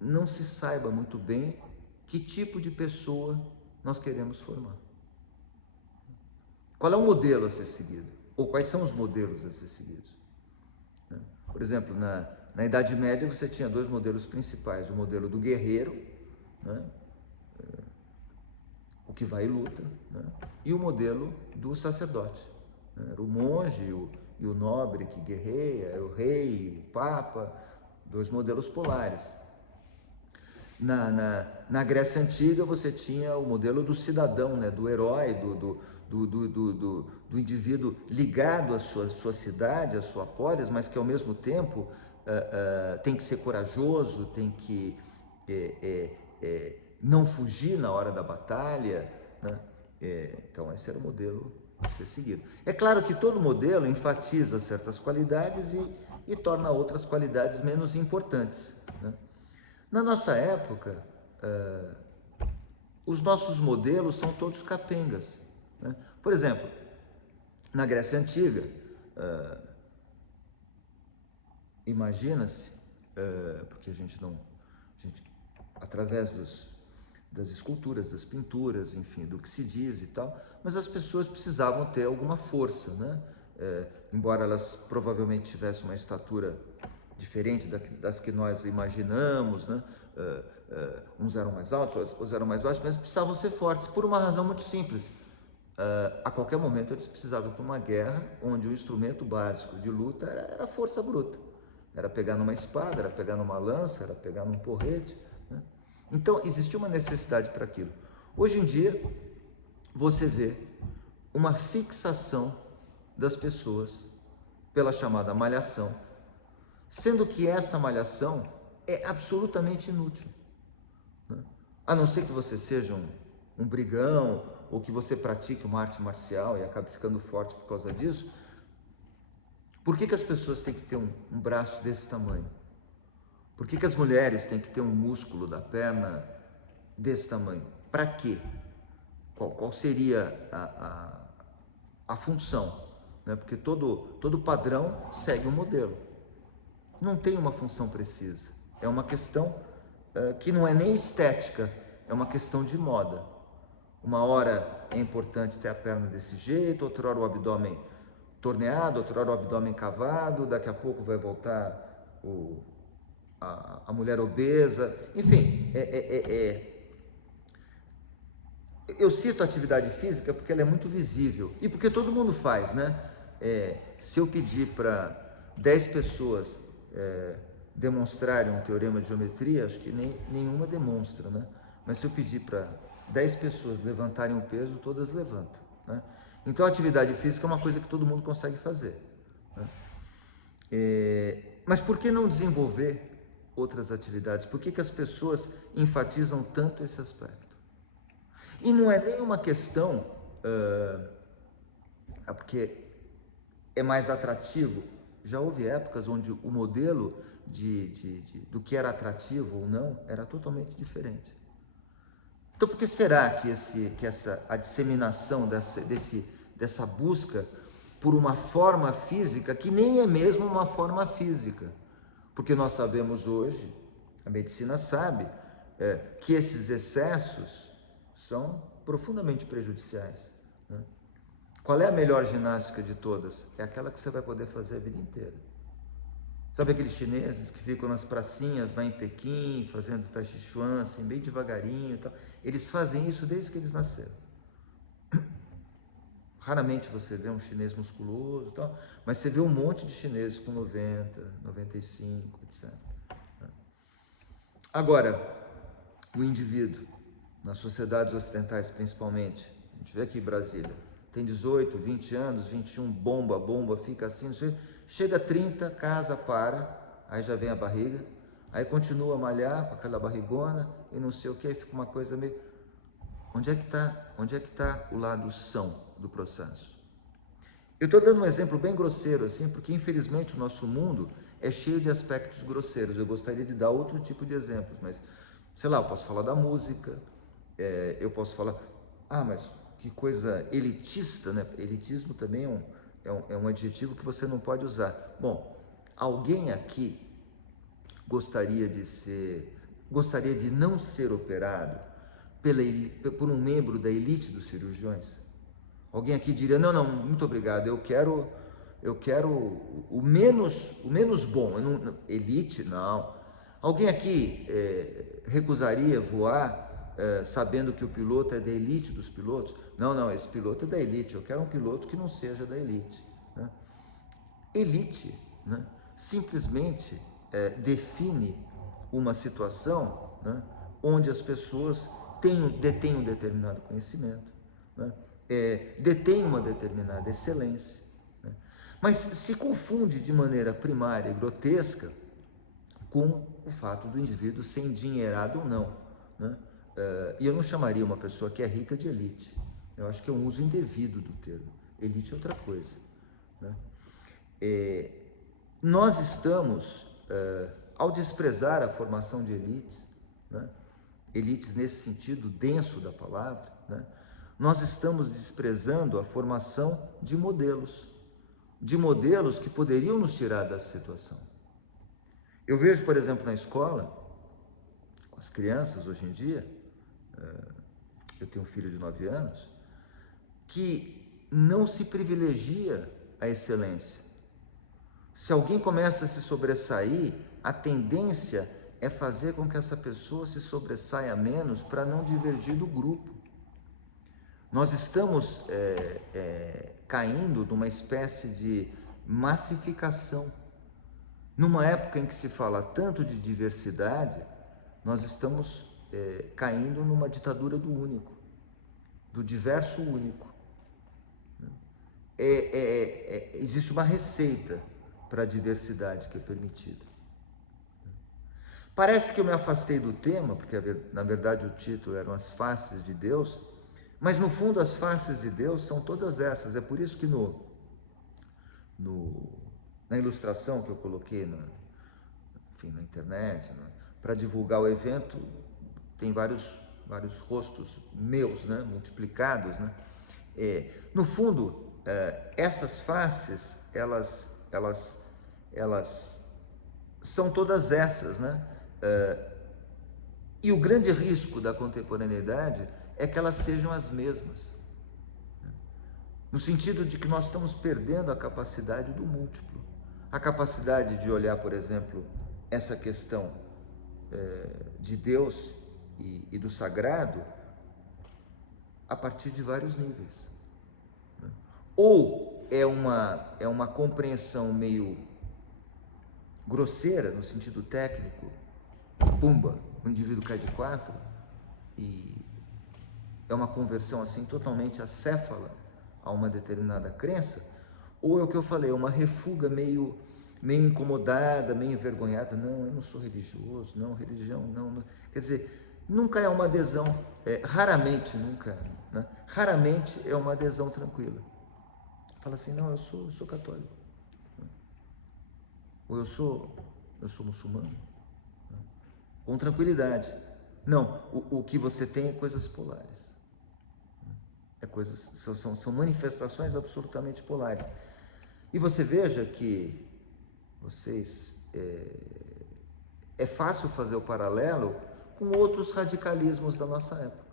não se saiba muito bem que tipo de pessoa nós queremos formar. Qual é o modelo a ser seguido? Ou quais são os modelos a ser seguidos? Por exemplo, na Idade Média você tinha dois modelos principais, o modelo do guerreiro, né, o que vai e luta, né, e o modelo do sacerdote. Era o monge e o nobre que guerreia, era o rei, o papa, dois modelos polares. Na Grécia Antiga você tinha o modelo do cidadão, né, do herói, do indivíduo ligado à sua cidade, à sua polis, mas que ao mesmo tempo tem que ser corajoso, tem que não fugir na hora da batalha, né? Então esse era o modelo a ser seguido. É claro que todo modelo enfatiza certas qualidades e torna outras qualidades menos importantes, né? Na nossa época, os nossos modelos são todos capengas, né? Por exemplo, na Grécia Antiga, imagina-se, porque a gente através das esculturas, das pinturas, enfim, do que se diz e tal, mas as pessoas precisavam ter alguma força, né? Embora elas provavelmente tivessem uma estatura diferente das que nós imaginamos, né? Uns eram mais altos, outros eram mais baixos, mas precisavam ser fortes por uma razão muito simples. A qualquer momento eles precisavam ir para uma guerra onde o instrumento básico de luta era a força bruta. Era pegar numa espada, era pegar numa lança, era pegar num porrete, né? Então existia uma necessidade para aquilo. Hoje em dia você vê uma fixação das pessoas pela chamada malhação, sendo que essa malhação é absolutamente inútil, né? A não ser que você seja um brigão ou que você pratique uma arte marcial e acabe ficando forte por causa disso. Por que as pessoas têm que ter um braço desse tamanho? Por que as mulheres têm que ter um músculo da perna desse tamanho? Para quê? Qual seria a função, né? Porque todo padrão segue um modelo. Não tem uma função precisa. É uma questão que não é nem estética, é uma questão de moda. Uma hora é importante ter a perna desse jeito, outra hora o abdômen torneado, outra hora o abdômen cavado, daqui a pouco vai voltar a mulher obesa, enfim, eu cito a atividade física porque ela é muito visível e porque todo mundo faz, né? Se eu pedir para 10 pessoas demonstrarem um teorema de geometria, acho que nenhuma demonstra, né? Mas se eu pedir para 10 pessoas levantarem o peso, todas levantam, né? Então a atividade física é uma coisa que todo mundo consegue fazer, né? Mas por que não desenvolver outras atividades? Por que as pessoas enfatizam tanto esse aspecto? E não é nem uma questão, porque é mais atrativo. Já houve épocas onde o modelo do que era atrativo ou não era totalmente diferente. Então, por que será que a disseminação dessa busca por uma forma física que nem é mesmo uma forma física? Porque nós sabemos hoje, a medicina sabe, que esses excessos são profundamente prejudiciais, né? Qual é a melhor ginástica de todas? É aquela que você vai poder fazer a vida inteira. Sabe aqueles chineses que ficam nas pracinhas lá em Pequim, fazendo Tai Chi Chuan, assim, bem devagarinho e tal? Eles fazem isso desde que eles nasceram. Raramente você vê um chinês musculoso e tal, mas você vê um monte de chineses com 90, 95, etc. Agora, o indivíduo, nas sociedades ocidentais principalmente, a gente vê aqui em Brasília, tem 18, 20 anos, 21, bomba, fica assim, chega a 30, casa, para, aí já vem a barriga, aí continua a malhar com aquela barrigona e não sei o que, aí fica uma coisa meio... Onde é que tá o lado são do processo? Eu estou dando um exemplo bem grosseiro, assim, porque infelizmente o nosso mundo é cheio de aspectos grosseiros. Eu gostaria de dar outro tipo de exemplos, mas, sei lá, eu posso falar da música, eu posso falar... mas que coisa elitista, né? Elitismo também é um adjetivo que você não pode usar. Bom, alguém aqui gostaria de não ser operado por um membro da elite dos cirurgiões? Alguém aqui diria, não, muito obrigado, eu quero o menos bom, elite, não. Alguém aqui recusaria voar sabendo que o piloto é da elite dos pilotos? Não, esse piloto é da elite, eu quero um piloto que não seja da elite, né? Elite, né, simplesmente define uma situação, né, onde as pessoas detêm um determinado conhecimento, né, detêm uma determinada excelência, né, mas se confunde de maneira primária e grotesca com o fato do indivíduo ser endinheirado ou não, né? E eu não chamaria uma pessoa que é rica de elite. Eu acho que é um uso indevido do termo. Elite é outra coisa, né? Nós estamos, ao desprezar a formação de elites, né? Elites nesse sentido denso da palavra, né? Nós estamos desprezando a formação de modelos que poderiam nos tirar dessa situação. Eu vejo, por exemplo, na escola, com as crianças hoje em dia, eu tenho um filho de 9 anos, que não se privilegia a excelência. Se alguém começa a se sobressair, a tendência é fazer com que essa pessoa se sobressaia menos para não divergir do grupo. Nós estamos caindo numa espécie de massificação. Numa época em que se fala tanto de diversidade, nós estamos caindo numa ditadura do único, do diverso único. Existe uma receita para a diversidade que é permitida. Parece que eu me afastei do tema, porque na verdade o título eram as faces de Deus, mas no fundo as faces de Deus são todas essas. É por isso que na ilustração que eu coloquei na internet, né, para divulgar o evento, tem vários rostos meus, né, multiplicados, né? No fundo, essas faces, elas são todas essas, né? E o grande risco da contemporaneidade é que elas sejam as mesmas, né? No sentido de que nós estamos perdendo a capacidade do múltiplo, a capacidade de olhar, por exemplo, essa questão de Deus e do sagrado a partir de vários níveis, né? Ou é uma compreensão meio grosseira, no sentido técnico, pumba, o indivíduo cai de 4 e é uma conversão assim totalmente acéfala a uma determinada crença, ou é o que eu falei, uma refuga meio incomodada, meio envergonhada, não, eu não sou religioso, não, religião, não. Quer dizer, nunca é uma adesão, raramente, nunca, né? Raramente é uma adesão tranquila. Fala assim, não, eu sou católico, ou eu sou muçulmano, com tranquilidade. Não, o que você tem é coisas polares. São manifestações absolutamente polares. E você veja que é fácil fazer o paralelo com outros radicalismos da nossa época.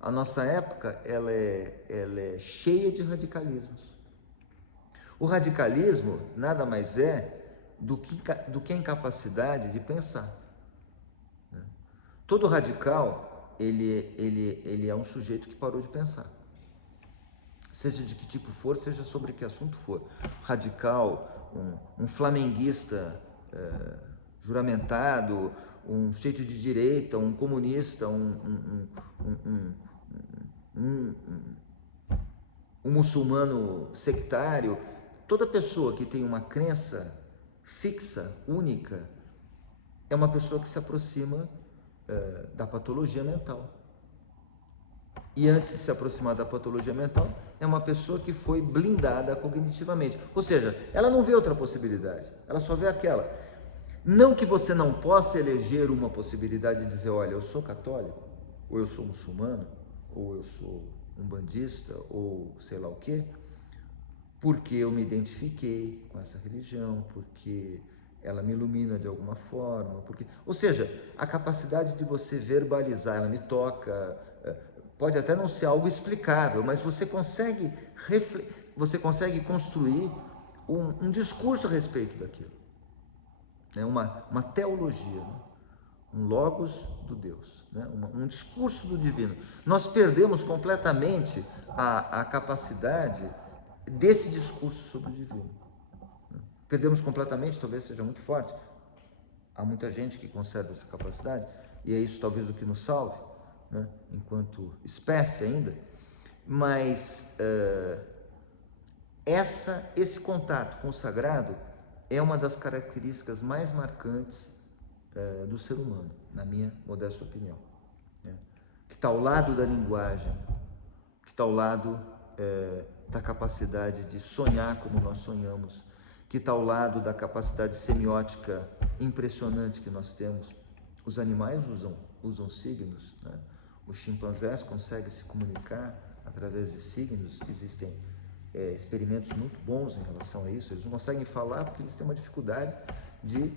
A nossa época ela é cheia de radicalismos. O radicalismo nada mais é do que a incapacidade de pensar. Todo radical, ele é um sujeito que parou de pensar. Seja de que tipo for, seja sobre que assunto for. Radical, um flamenguista juramentado, um sujeito de direita, um comunista, um muçulmano sectário, toda pessoa que tem uma crença fixa, única, é uma pessoa que se aproxima da patologia mental. E antes de se aproximar da patologia mental, é uma pessoa que foi blindada cognitivamente. Ou seja, ela não vê outra possibilidade, ela só vê aquela. Não que você não possa eleger uma possibilidade de dizer, olha, eu sou católico, ou eu sou muçulmano, ou eu sou umbandista, ou sei lá o quê, porque eu me identifiquei com essa religião, porque ela me ilumina de alguma forma, ou seja, a capacidade de você verbalizar, ela me toca, pode até não ser algo explicável, mas você consegue construir um discurso a respeito daquilo, né? Uma teologia, né? Um logos do Deus, né? Um discurso do divino. Nós perdemos completamente a capacidade desse discurso sobre o divino. Perdemos completamente, talvez seja muito forte. Há muita gente que conserva essa capacidade, e é isso talvez o que nos salve, né? Enquanto espécie ainda. Mas esse contato com o sagrado é uma das características mais marcantes do ser humano, na minha modesta opinião, né? Que está ao lado da linguagem, que está ao lado da capacidade de sonhar como nós sonhamos, que está ao lado da capacidade semiótica impressionante que nós temos. Os animais usam signos, né? Os chimpanzés conseguem se comunicar através de signos. Existem experimentos muito bons em relação a isso. Eles não conseguem falar porque eles têm uma dificuldade de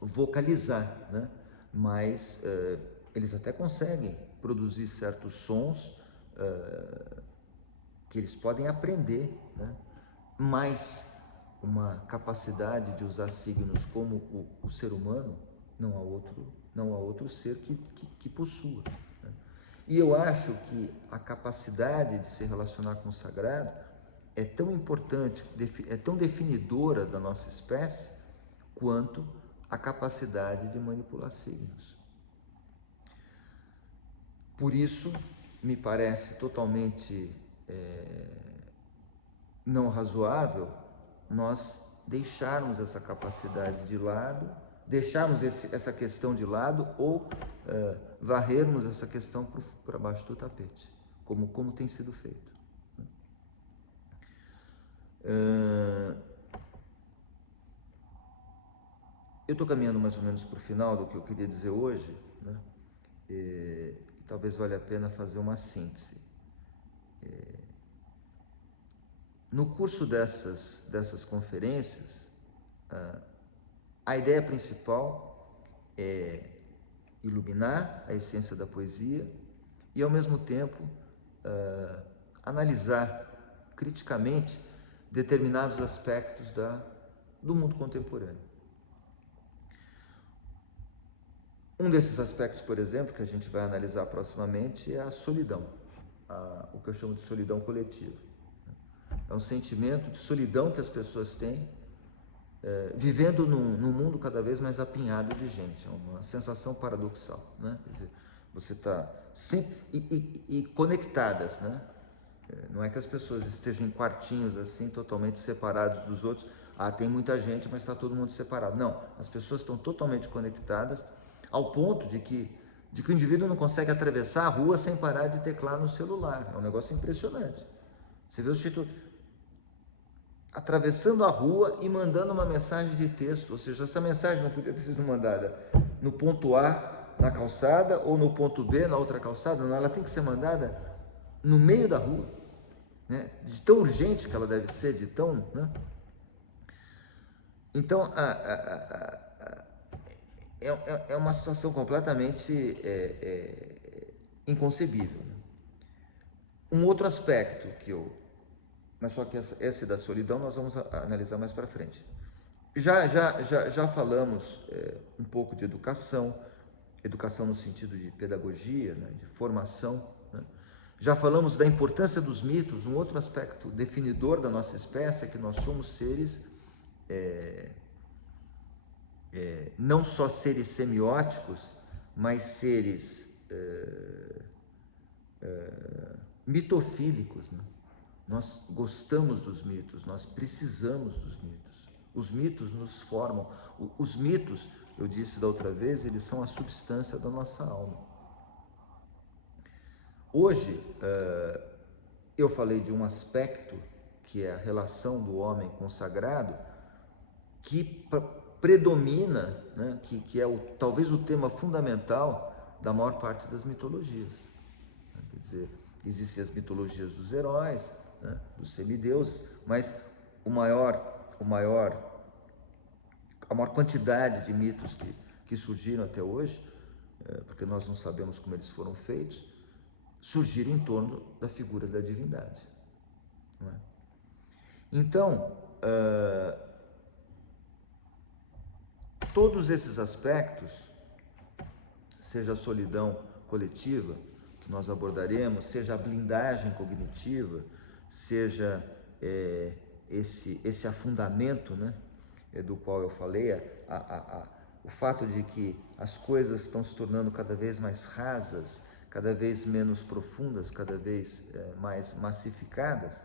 vocalizar, né? Mas eles até conseguem produzir certos sons que eles podem aprender, né? Mas uma capacidade de usar signos como o ser humano, não há outro ser que possua, né? E eu acho que a capacidade de se relacionar com o sagrado é tão importante, é tão definidora da nossa espécie, quanto a capacidade de manipular signos. Por isso, me parece totalmente não razoável nós deixarmos essa capacidade de lado, deixarmos essa questão de lado, ou varrermos essa questão para baixo do tapete, como tem sido feito. Eu estou caminhando mais ou menos para o final do que eu queria dizer hoje, né? E talvez valha a pena fazer uma síntese. No curso dessas conferências, a ideia principal é iluminar a essência da poesia e, ao mesmo tempo, analisar criticamente determinados aspectos do mundo contemporâneo. Um desses aspectos, por exemplo, que a gente vai analisar proximamente é a solidão, o que eu chamo de solidão coletiva. É um sentimento de solidão que as pessoas têm vivendo num mundo cada vez mais apinhado de gente. É uma sensação paradoxal, né? Quer dizer, você está sempre e conectadas, né? Não é que as pessoas estejam em quartinhos assim, totalmente separados dos outros. Ah, tem muita gente, mas está todo mundo separado. Não, as pessoas estão totalmente conectadas ao ponto de que o indivíduo não consegue atravessar a rua sem parar de teclar no celular. É um negócio impressionante. Você vê o sujeito atravessando a rua e mandando uma mensagem de texto, ou seja, essa mensagem não podia ter sido mandada no ponto A, na calçada, ou no ponto B, na outra calçada, não, ela tem que ser mandada no meio da rua, né? De tão urgente que ela deve ser, de tão, né? Então, é uma situação completamente inconcebível, né? Um outro aspecto mas só que esse da solidão nós vamos analisar mais para frente. Já falamos um pouco de educação no sentido de pedagogia, né, de formação, né? Já falamos da importância dos mitos. Um outro aspecto definidor da nossa espécie é que nós somos seres, não só seres semióticos, mas seres mitofílicos, né? Nós gostamos dos mitos, nós precisamos dos mitos. Os mitos nos formam. Os mitos, eu disse da outra vez, eles são a substância da nossa alma. Hoje, eu falei de um aspecto que é a relação do homem com o sagrado, que predomina, né, que é talvez o tema fundamental da maior parte das mitologias. Quer dizer, existem as mitologias dos heróis, né, dos semideuses, mas a maior quantidade de mitos que surgiram até hoje, porque nós não sabemos como eles foram feitos, surgiram em torno da figura da divindade, não é? Então, todos esses aspectos, seja a solidão coletiva, que nós abordaremos, seja a blindagem cognitiva, seja esse afundamento, né, do qual eu falei, o fato de que as coisas estão se tornando cada vez mais rasas, cada vez menos profundas, cada vez mais massificadas,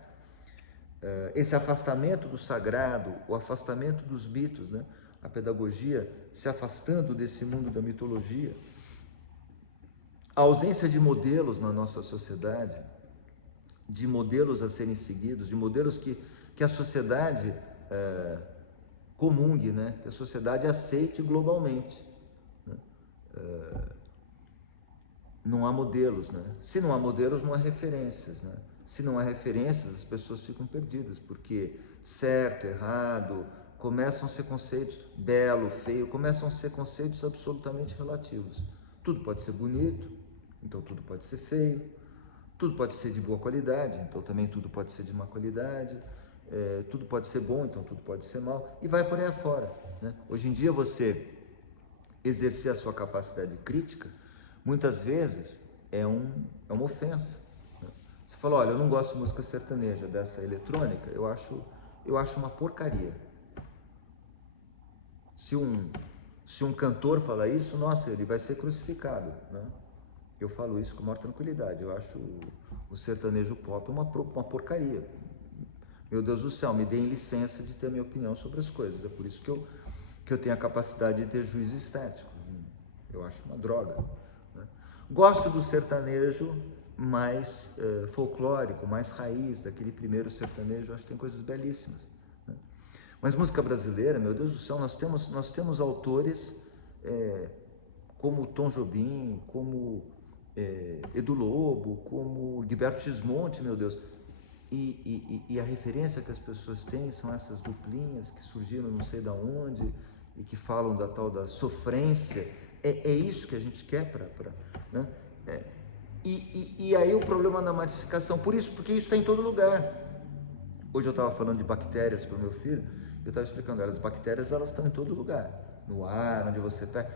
esse afastamento do sagrado, o afastamento dos mitos, né, a pedagogia se afastando desse mundo da mitologia, a ausência de modelos na nossa sociedade, de modelos a serem seguidos, de modelos que a sociedade comungue, né? Que a sociedade aceite globalmente, né? Não há modelos, né? Se não há modelos, não há referências, né? Se não há referências, as pessoas ficam perdidas, porque certo, errado, começam a ser conceitos, belo, feio, começam a ser conceitos absolutamente relativos. Tudo pode ser bonito, então tudo pode ser feio. Tudo pode ser de boa qualidade, então também tudo pode ser de má qualidade. Tudo pode ser bom, então tudo pode ser mal. E vai por aí afora, né? Hoje em dia você exercer a sua capacidade crítica, muitas vezes é uma ofensa, né? Você fala, olha, eu não gosto de música sertaneja, dessa eletrônica, eu acho uma porcaria. Se um cantor fala isso, nossa, ele vai ser crucificado, né? Eu falo isso com maior tranquilidade. Eu acho o sertanejo pop uma porcaria. Meu Deus do céu, me deem licença de ter a minha opinião sobre as coisas. É por isso que eu tenho a capacidade de ter juízo estético. Eu acho uma droga, né? Gosto do sertanejo mais folclórico, mais raiz, daquele primeiro sertanejo. Acho que tem coisas belíssimas, né? Mas música brasileira, meu Deus do céu, nós temos autores como Tom Jobim, como Edu Lobo, como Gilberto Gismonti, meu Deus, e a referência que as pessoas têm são essas duplinhas que surgiram não sei da onde e que falam da tal da sofrência. É isso que a gente quer né? E aí o problema da massificação, porque isso está em todo lugar. Hoje eu estava falando de bactérias para o meu filho, eu estava explicando, as bactérias elas estão em todo lugar, no ar, onde você pega.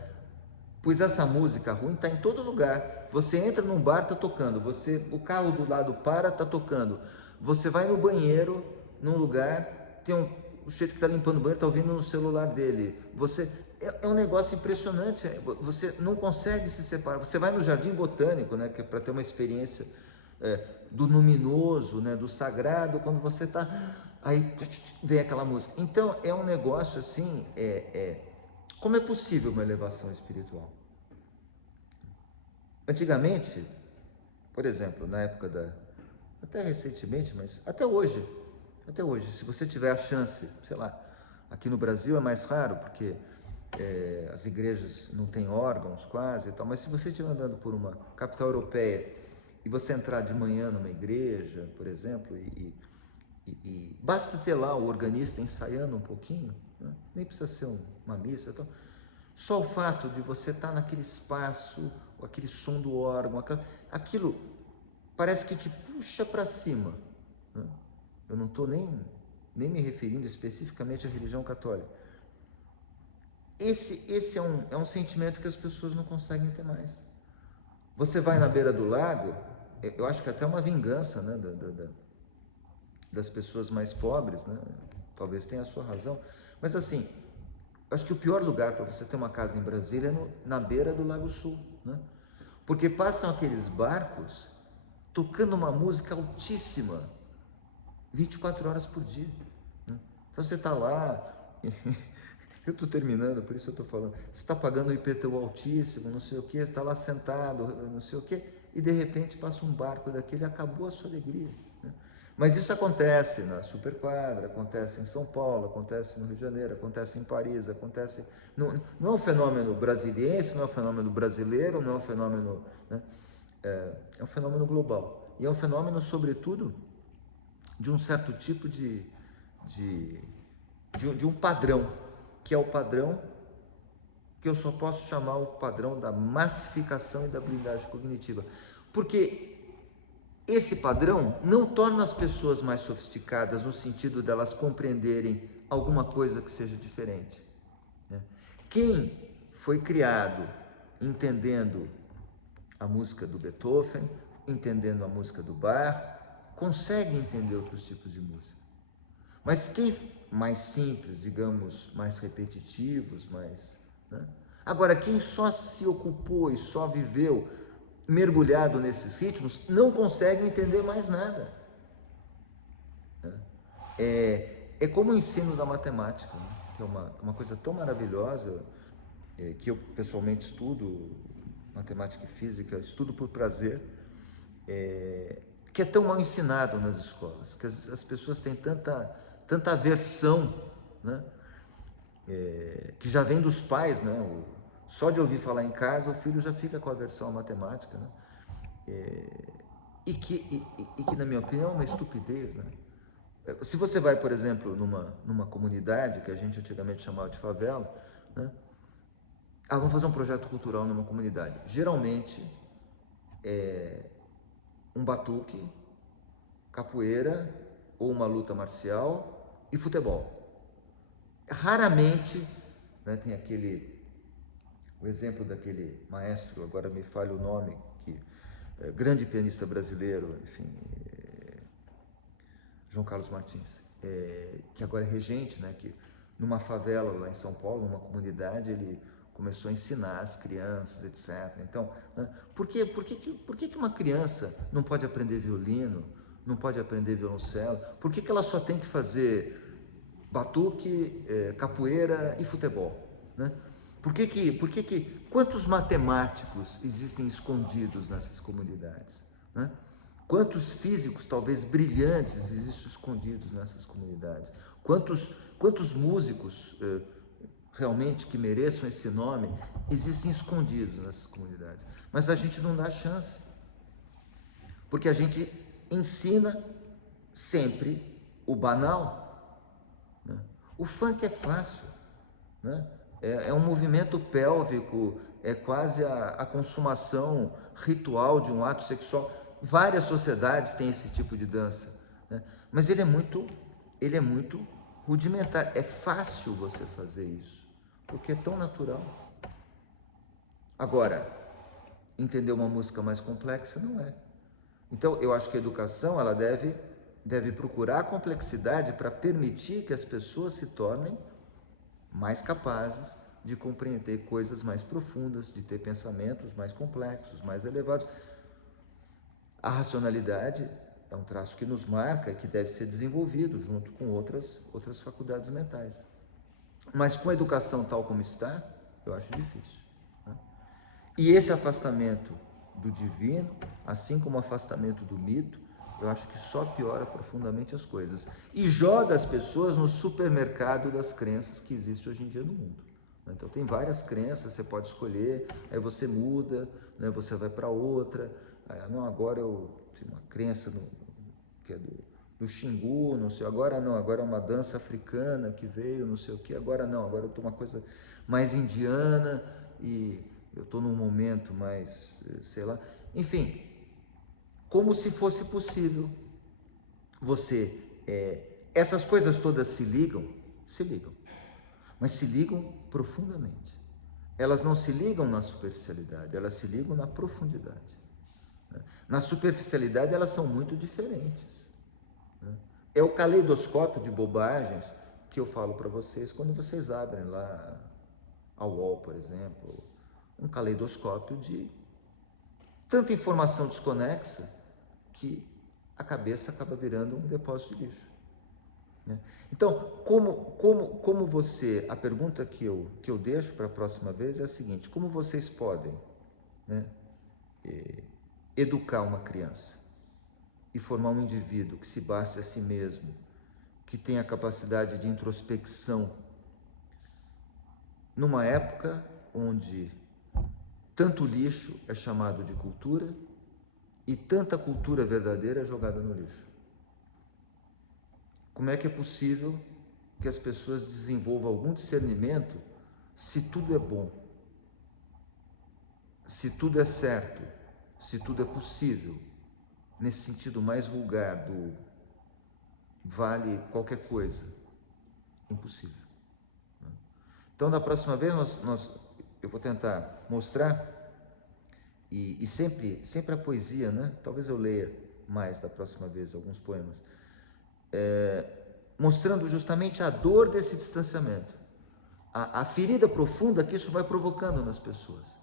Pois essa música ruim está em todo lugar. Você entra num bar, está tocando. O carro do lado para, está tocando. Você vai no banheiro, num lugar, tem o sujeito que está limpando o banheiro está ouvindo no celular dele. É um negócio impressionante, você não consegue se separar. Você vai no Jardim Botânico, né, que é para ter uma experiência do luminoso, né, do sagrado, quando você está... Aí vem aquela música. Então, é um negócio assim, como é possível uma elevação espiritual? Antigamente, por exemplo, na época até recentemente, mas até hoje, se você tiver a chance, sei lá, aqui no Brasil é mais raro, porque as igrejas não têm órgãos quase e tal, mas se você estiver andando por uma capital europeia e você entrar de manhã numa igreja, por exemplo, e basta ter lá o organista ensaiando um pouquinho, né? Nem precisa ser uma missa e tal, só o fato de você estar naquele espaço, aquele som do órgão, aquilo parece que te puxa para cima, né? Eu não estou nem me referindo especificamente à religião católica. Esse é um sentimento que as pessoas não conseguem ter mais. Você vai na beira do lago, eu acho que até uma vingança, né, das pessoas mais pobres, né? Talvez tenha a sua razão, mas assim, acho que o pior lugar para você ter uma casa em Brasília é na beira do Lago Sul, né? Porque passam aqueles barcos tocando uma música altíssima 24 horas por dia, né? Então você está lá, eu estou terminando, por isso eu estou falando, você está pagando o IPTU altíssimo, não sei o que, está lá sentado, não sei o que, e de repente passa um barco daquele e acabou a sua alegria, né? Mas isso acontece na Superquadra, acontece em São Paulo, acontece no Rio de Janeiro, acontece em Paris, acontece... Não é um fenômeno brasiliense, não é um fenômeno brasileiro, não é um fenômeno... Né? É um fenômeno global. E é um fenômeno, sobretudo, de um certo tipo de um padrão, que é o padrão que eu só posso chamar o padrão da massificação e da blindagem cognitiva. Porque esse padrão não torna as pessoas mais sofisticadas no sentido delas compreenderem alguma coisa que seja diferente, né? Quem foi criado entendendo a música do Beethoven, entendendo a música do Bach, consegue entender outros tipos de música. Mas quem mais simples, digamos, mais repetitivos, né? Agora, quem só se ocupou e só viveu mergulhado nesses ritmos, não consegue entender mais nada. É como o ensino da matemática, né? Que é uma coisa tão maravilhosa, que eu pessoalmente estudo matemática e física, estudo por prazer, que é tão mal ensinado nas escolas, que as pessoas têm tanta aversão, né? Que já vem dos pais, né? Só de ouvir falar em casa, o filho já fica com aversão à matemática, né? E que, na minha opinião, é uma estupidez, né? Se você vai, por exemplo, numa comunidade, que a gente antigamente chamava de favela, né? Vamos fazer um projeto cultural numa comunidade. Geralmente, um batuque, capoeira, ou uma luta marcial e futebol. Raramente, né, tem o exemplo daquele maestro, agora me falha o nome, grande pianista brasileiro, enfim, João Carlos Martins, que agora é regente, né, que numa favela lá em São Paulo, numa comunidade, ele começou a ensinar as crianças, etc. Então, né, por que uma criança não pode aprender violino, não pode aprender violoncelo? Por que ela só tem que fazer batuque, capoeira e futebol, né? Quantos matemáticos existem escondidos nessas comunidades, né? Quantos físicos, talvez brilhantes, existem escondidos nessas comunidades? Quantos músicos realmente que mereçam esse nome existem escondidos nessas comunidades? Mas a gente não dá chance, porque a gente ensina sempre o banal, né? O funk é fácil, né? É um movimento pélvico, é quase a consumação ritual de um ato sexual. Várias sociedades têm esse tipo de dança, né? Mas ele é muito rudimentar. É fácil você fazer isso, porque é tão natural. Agora, entender uma música mais complexa não é. Então, eu acho que a educação ela deve deve procurar a complexidade para permitir que as pessoas se tornem mais capazes de compreender coisas mais profundas, de ter pensamentos mais complexos, mais elevados. A racionalidade é um traço que nos marca e que deve ser desenvolvido junto com outras faculdades mentais. Mas com a educação tal como está, eu acho difícil, né? E esse afastamento do divino, assim como o afastamento do mito, eu acho que só piora profundamente as coisas. E joga as pessoas no supermercado das crenças que existe hoje em dia no mundo. Então tem várias crenças, você pode escolher, aí você muda, né? Você vai para outra. Aí, não, agora eu tenho uma crença que é do Xingu, não sei, agora não, agora é uma dança africana que veio, não sei o que, agora não, agora eu estou uma coisa mais indiana e eu estou num momento mais, sei lá, enfim, como se fosse possível você, essas coisas todas se ligam, mas se ligam profundamente. Elas não se ligam na superficialidade, elas se ligam na profundidade. Na superficialidade elas são muito diferentes. É o caleidoscópio de bobagens que eu falo para vocês quando vocês abrem lá a UOL, por exemplo, um caleidoscópio de tanta informação desconexa que a cabeça acaba virando um depósito de lixo, né? Então, como você, a pergunta que eu deixo para a próxima vez é a seguinte: como vocês podem, né, educar uma criança e formar um indivíduo que se baste a si mesmo, que tenha a capacidade de introspecção, numa época onde tanto lixo é chamado de cultura e tanta cultura verdadeira é jogada no lixo? Como é que é possível que as pessoas desenvolvam algum discernimento se tudo é bom, se tudo é certo, se tudo é possível, nesse sentido mais vulgar do vale qualquer coisa? Impossível. Então, da próxima vez, eu vou tentar mostrar, e sempre a poesia, né? Talvez eu leia mais da próxima vez alguns poemas, mostrando justamente a dor desse distanciamento, a ferida profunda que isso vai provocando nas pessoas,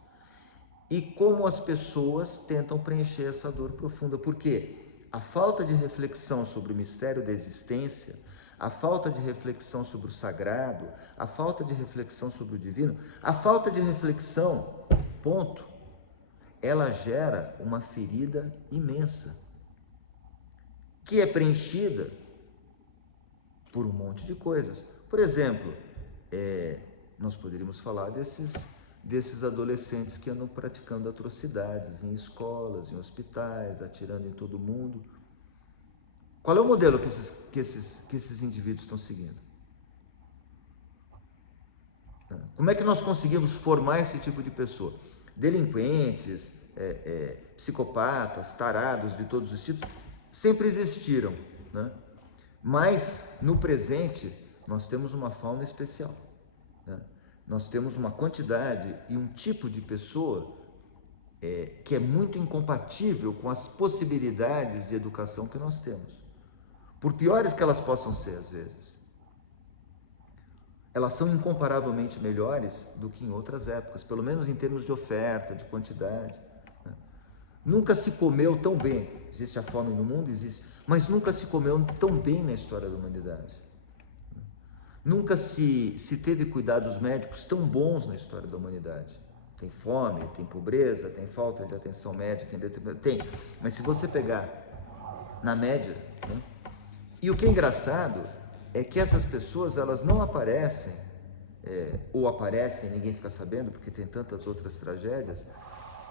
e como as pessoas tentam preencher essa dor profunda, porque a falta de reflexão sobre o mistério da existência, a falta de reflexão sobre o sagrado, a falta de reflexão sobre o divino, a falta de reflexão, ponto, ela gera uma ferida imensa, que é preenchida por um monte de coisas. Por exemplo, nós poderíamos falar desses adolescentes que andam praticando atrocidades em escolas, em hospitais, atirando em todo mundo. Qual é o modelo que esses indivíduos estão seguindo? Como é que nós conseguimos formar esse tipo de pessoa? Delinquentes, psicopatas, tarados de todos os tipos, sempre existiram, né? Mas, no presente, nós temos uma fauna especial, né? Nós temos uma quantidade e um tipo de pessoa que é muito incompatível com as possibilidades de educação que nós temos. Por piores que elas possam ser, às vezes, elas são incomparavelmente melhores do que em outras épocas, pelo menos em termos de oferta, de quantidade, né? Nunca se comeu tão bem, existe a fome no mundo, existe, mas nunca se comeu tão bem na história da humanidade. Nunca se teve cuidados médicos tão bons na história da humanidade. Tem fome, tem pobreza, tem falta de atenção médica, tem, mas se você pegar na média, né? E o que é engraçado é que essas pessoas, elas não aparecem, ou aparecem, ninguém fica sabendo, porque tem tantas outras tragédias,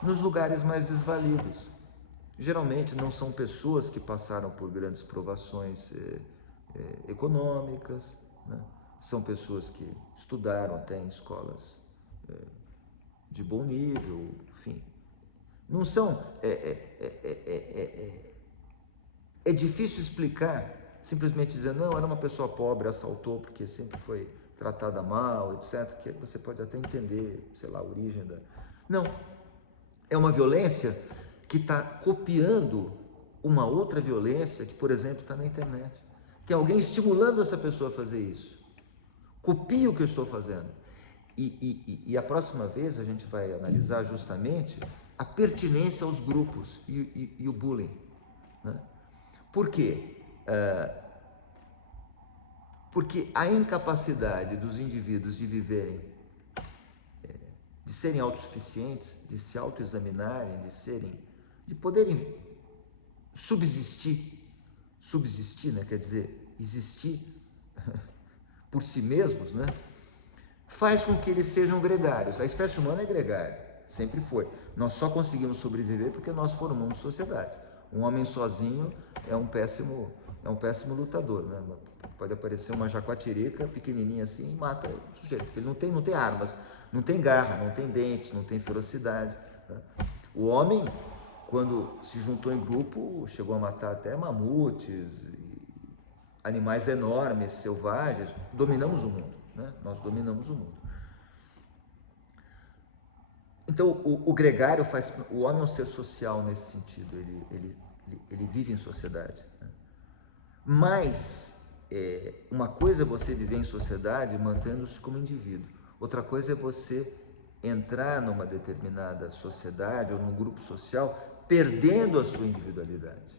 nos lugares mais desvalidos. Geralmente não são pessoas que passaram por grandes provações econômicas, né? São pessoas que estudaram até em escolas de bom nível, enfim. Não são... É difícil explicar, simplesmente dizer, não, era uma pessoa pobre, assaltou porque sempre foi tratada mal, etc., que você pode até entender, sei lá, a origem da... Não, é uma violência que está copiando uma outra violência que, por exemplo, está na internet. Tem alguém estimulando essa pessoa a fazer isso. Copie o que eu estou fazendo. E a próxima vez a gente vai analisar justamente a pertinência aos grupos e o bullying, né? Por quê? Porque a incapacidade dos indivíduos de viverem, de serem autossuficientes, de se autoexaminarem, de poderem subsistir, né? Quer dizer, existir por si mesmos, né? Faz com que eles sejam gregários. A espécie humana é gregária, sempre foi. Nós só conseguimos sobreviver porque nós formamos sociedades. Um homem sozinho é um péssimo lutador, né? Pode aparecer uma jaguatirica pequenininha assim e mata o sujeito. Ele não tem armas, não tem garra, não tem dentes, não tem ferocidade, né? O homem, quando se juntou em grupo, chegou a matar até mamutes, animais enormes, selvagens. Dominamos o mundo, né? Nós dominamos o mundo. Então, o gregário faz... O homem é um ser social nesse sentido, ele vive em sociedade, né? Mas, uma coisa é você viver em sociedade mantendo-se como indivíduo. Outra coisa é você entrar numa determinada sociedade ou num grupo social perdendo a sua individualidade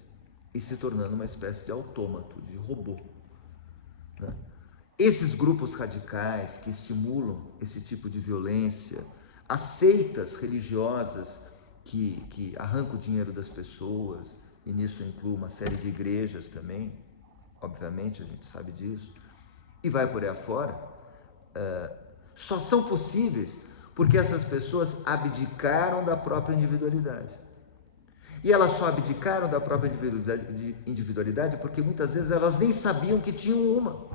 e se tornando uma espécie de autômato, de robô, né? Esses grupos radicais que estimulam esse tipo de violência, as seitas religiosas que arrancam o dinheiro das pessoas, e nisso inclui uma série de igrejas também, obviamente a gente sabe disso, e vai por aí afora, só são possíveis porque essas pessoas abdicaram da própria individualidade. E elas só abdicaram da própria individualidade porque muitas vezes elas nem sabiam que tinham uma.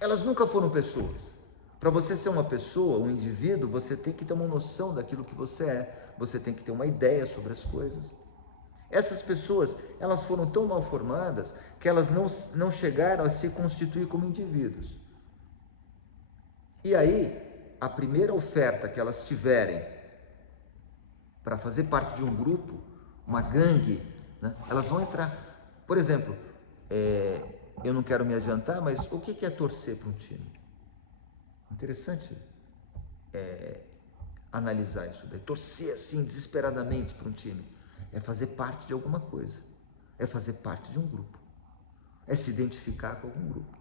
Elas nunca foram pessoas. Para você ser uma pessoa, um indivíduo, você tem que ter uma noção daquilo que você é. Você tem que ter uma ideia sobre as coisas. Essas pessoas, elas foram tão mal formadas que elas não chegaram a se constituir como indivíduos. E aí, a primeira oferta que elas tiverem para fazer parte de um grupo, uma gangue, né, elas vão entrar. Por exemplo, eu não quero me adiantar, mas o que é torcer para um time? Interessante analisar isso daí. Torcer assim desesperadamente para um time é fazer parte de alguma coisa, é fazer parte de um grupo, é se identificar com algum grupo.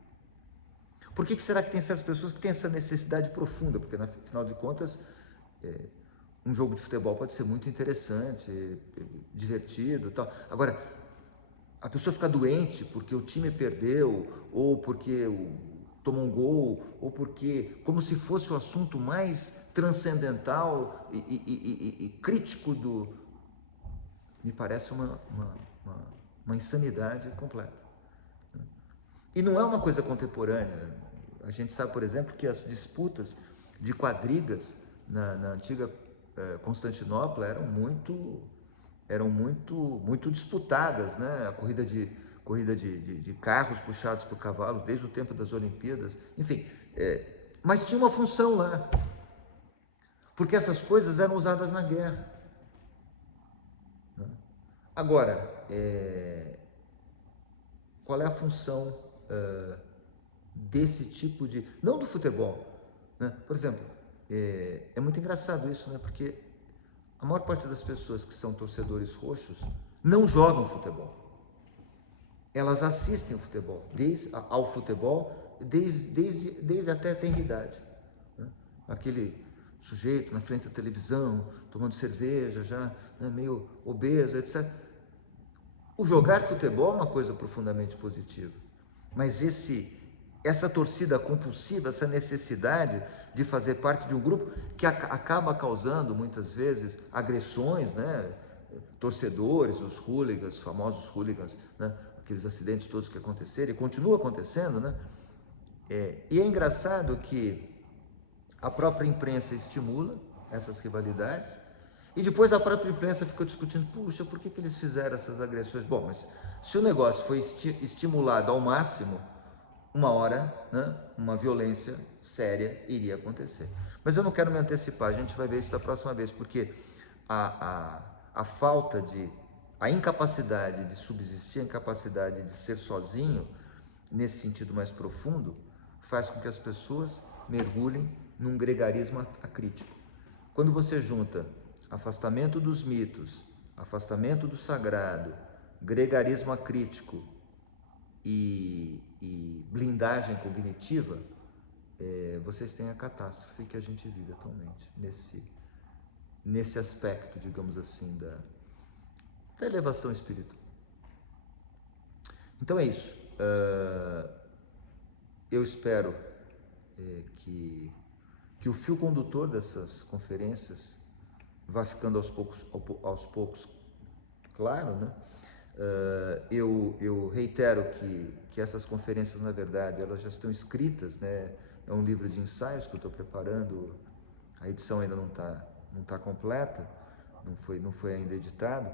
Por que será que tem certas pessoas que têm essa necessidade profunda? Porque, afinal de contas, um jogo de futebol pode ser muito interessante, divertido e tal. Agora, a pessoa fica doente porque o time perdeu, ou porque tomou um gol, ou porque, como se fosse o assunto mais transcendental e crítico me parece uma insanidade completa. E não é uma coisa contemporânea. A gente sabe, por exemplo, que as disputas de quadrigas na antiga Constantinopla eram muito disputadas, né? A corrida de carros puxados por cavalos desde o tempo das Olimpíadas, enfim, mas tinha uma função lá, porque essas coisas eram usadas na guerra, né? Agora, qual é a função desse tipo de... Não do futebol, né? Por exemplo, é muito engraçado isso, né? Porque a maior parte das pessoas que são torcedores roxos não jogam futebol. Elas assistem ao futebol desde até a tenridade, né? Aquele sujeito na frente da televisão, tomando cerveja, já, né, meio obeso, etc. O jogar futebol é uma coisa profundamente positiva, mas essa torcida compulsiva, essa necessidade de fazer parte de um grupo que acaba causando muitas vezes agressões, né? Torcedores, os hooligans, os famosos hooligans, né? Aqueles acidentes todos que aconteceram e continua acontecendo, né? E é engraçado que a própria imprensa estimula essas rivalidades e depois a própria imprensa ficou discutindo, puxa, por que eles fizeram essas agressões? Bom, mas se o negócio foi estimulado ao máximo, uma hora, né, uma violência séria iria acontecer. Mas eu não quero me antecipar, a gente vai ver isso da próxima vez, porque a falta de a incapacidade de subsistir, a incapacidade de ser sozinho, nesse sentido mais profundo, faz com que as pessoas mergulhem num gregarismo acrítico. Quando você junta afastamento dos mitos, afastamento do sagrado, gregarismo acrítico e blindagem cognitiva, vocês têm a catástrofe que a gente vive atualmente, nesse aspecto, digamos assim, da elevação espiritual. Então é isso. Eu espero que o fio condutor dessas conferências vá ficando aos poucos claro, né? Eu reitero que essas conferências, na verdade, elas já estão escritas, né? É um livro de ensaios que eu estou preparando, a edição ainda não tá completa, não foi ainda editado,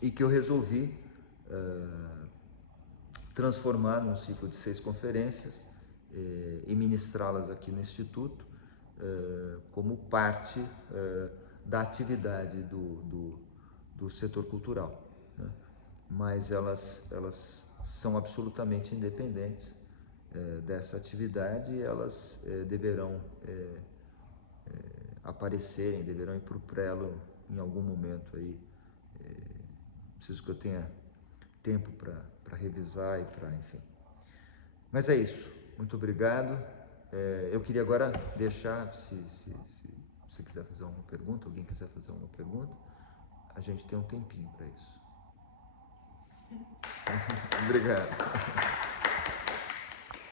e que eu resolvi transformar num ciclo de 6 conferências e ministrá-las aqui no Instituto como parte da atividade do setor cultural, né? Mas elas são absolutamente independentes dessa atividade e elas deverão aparecerem, deverão ir para o prelo em algum momento aí. Preciso que eu tenha tempo para revisar e para, enfim. Mas é isso. Muito obrigado. Eu queria agora deixar, se você quiser fazer uma pergunta, alguém quiser fazer uma pergunta, a gente tem um tempinho para isso. Obrigado.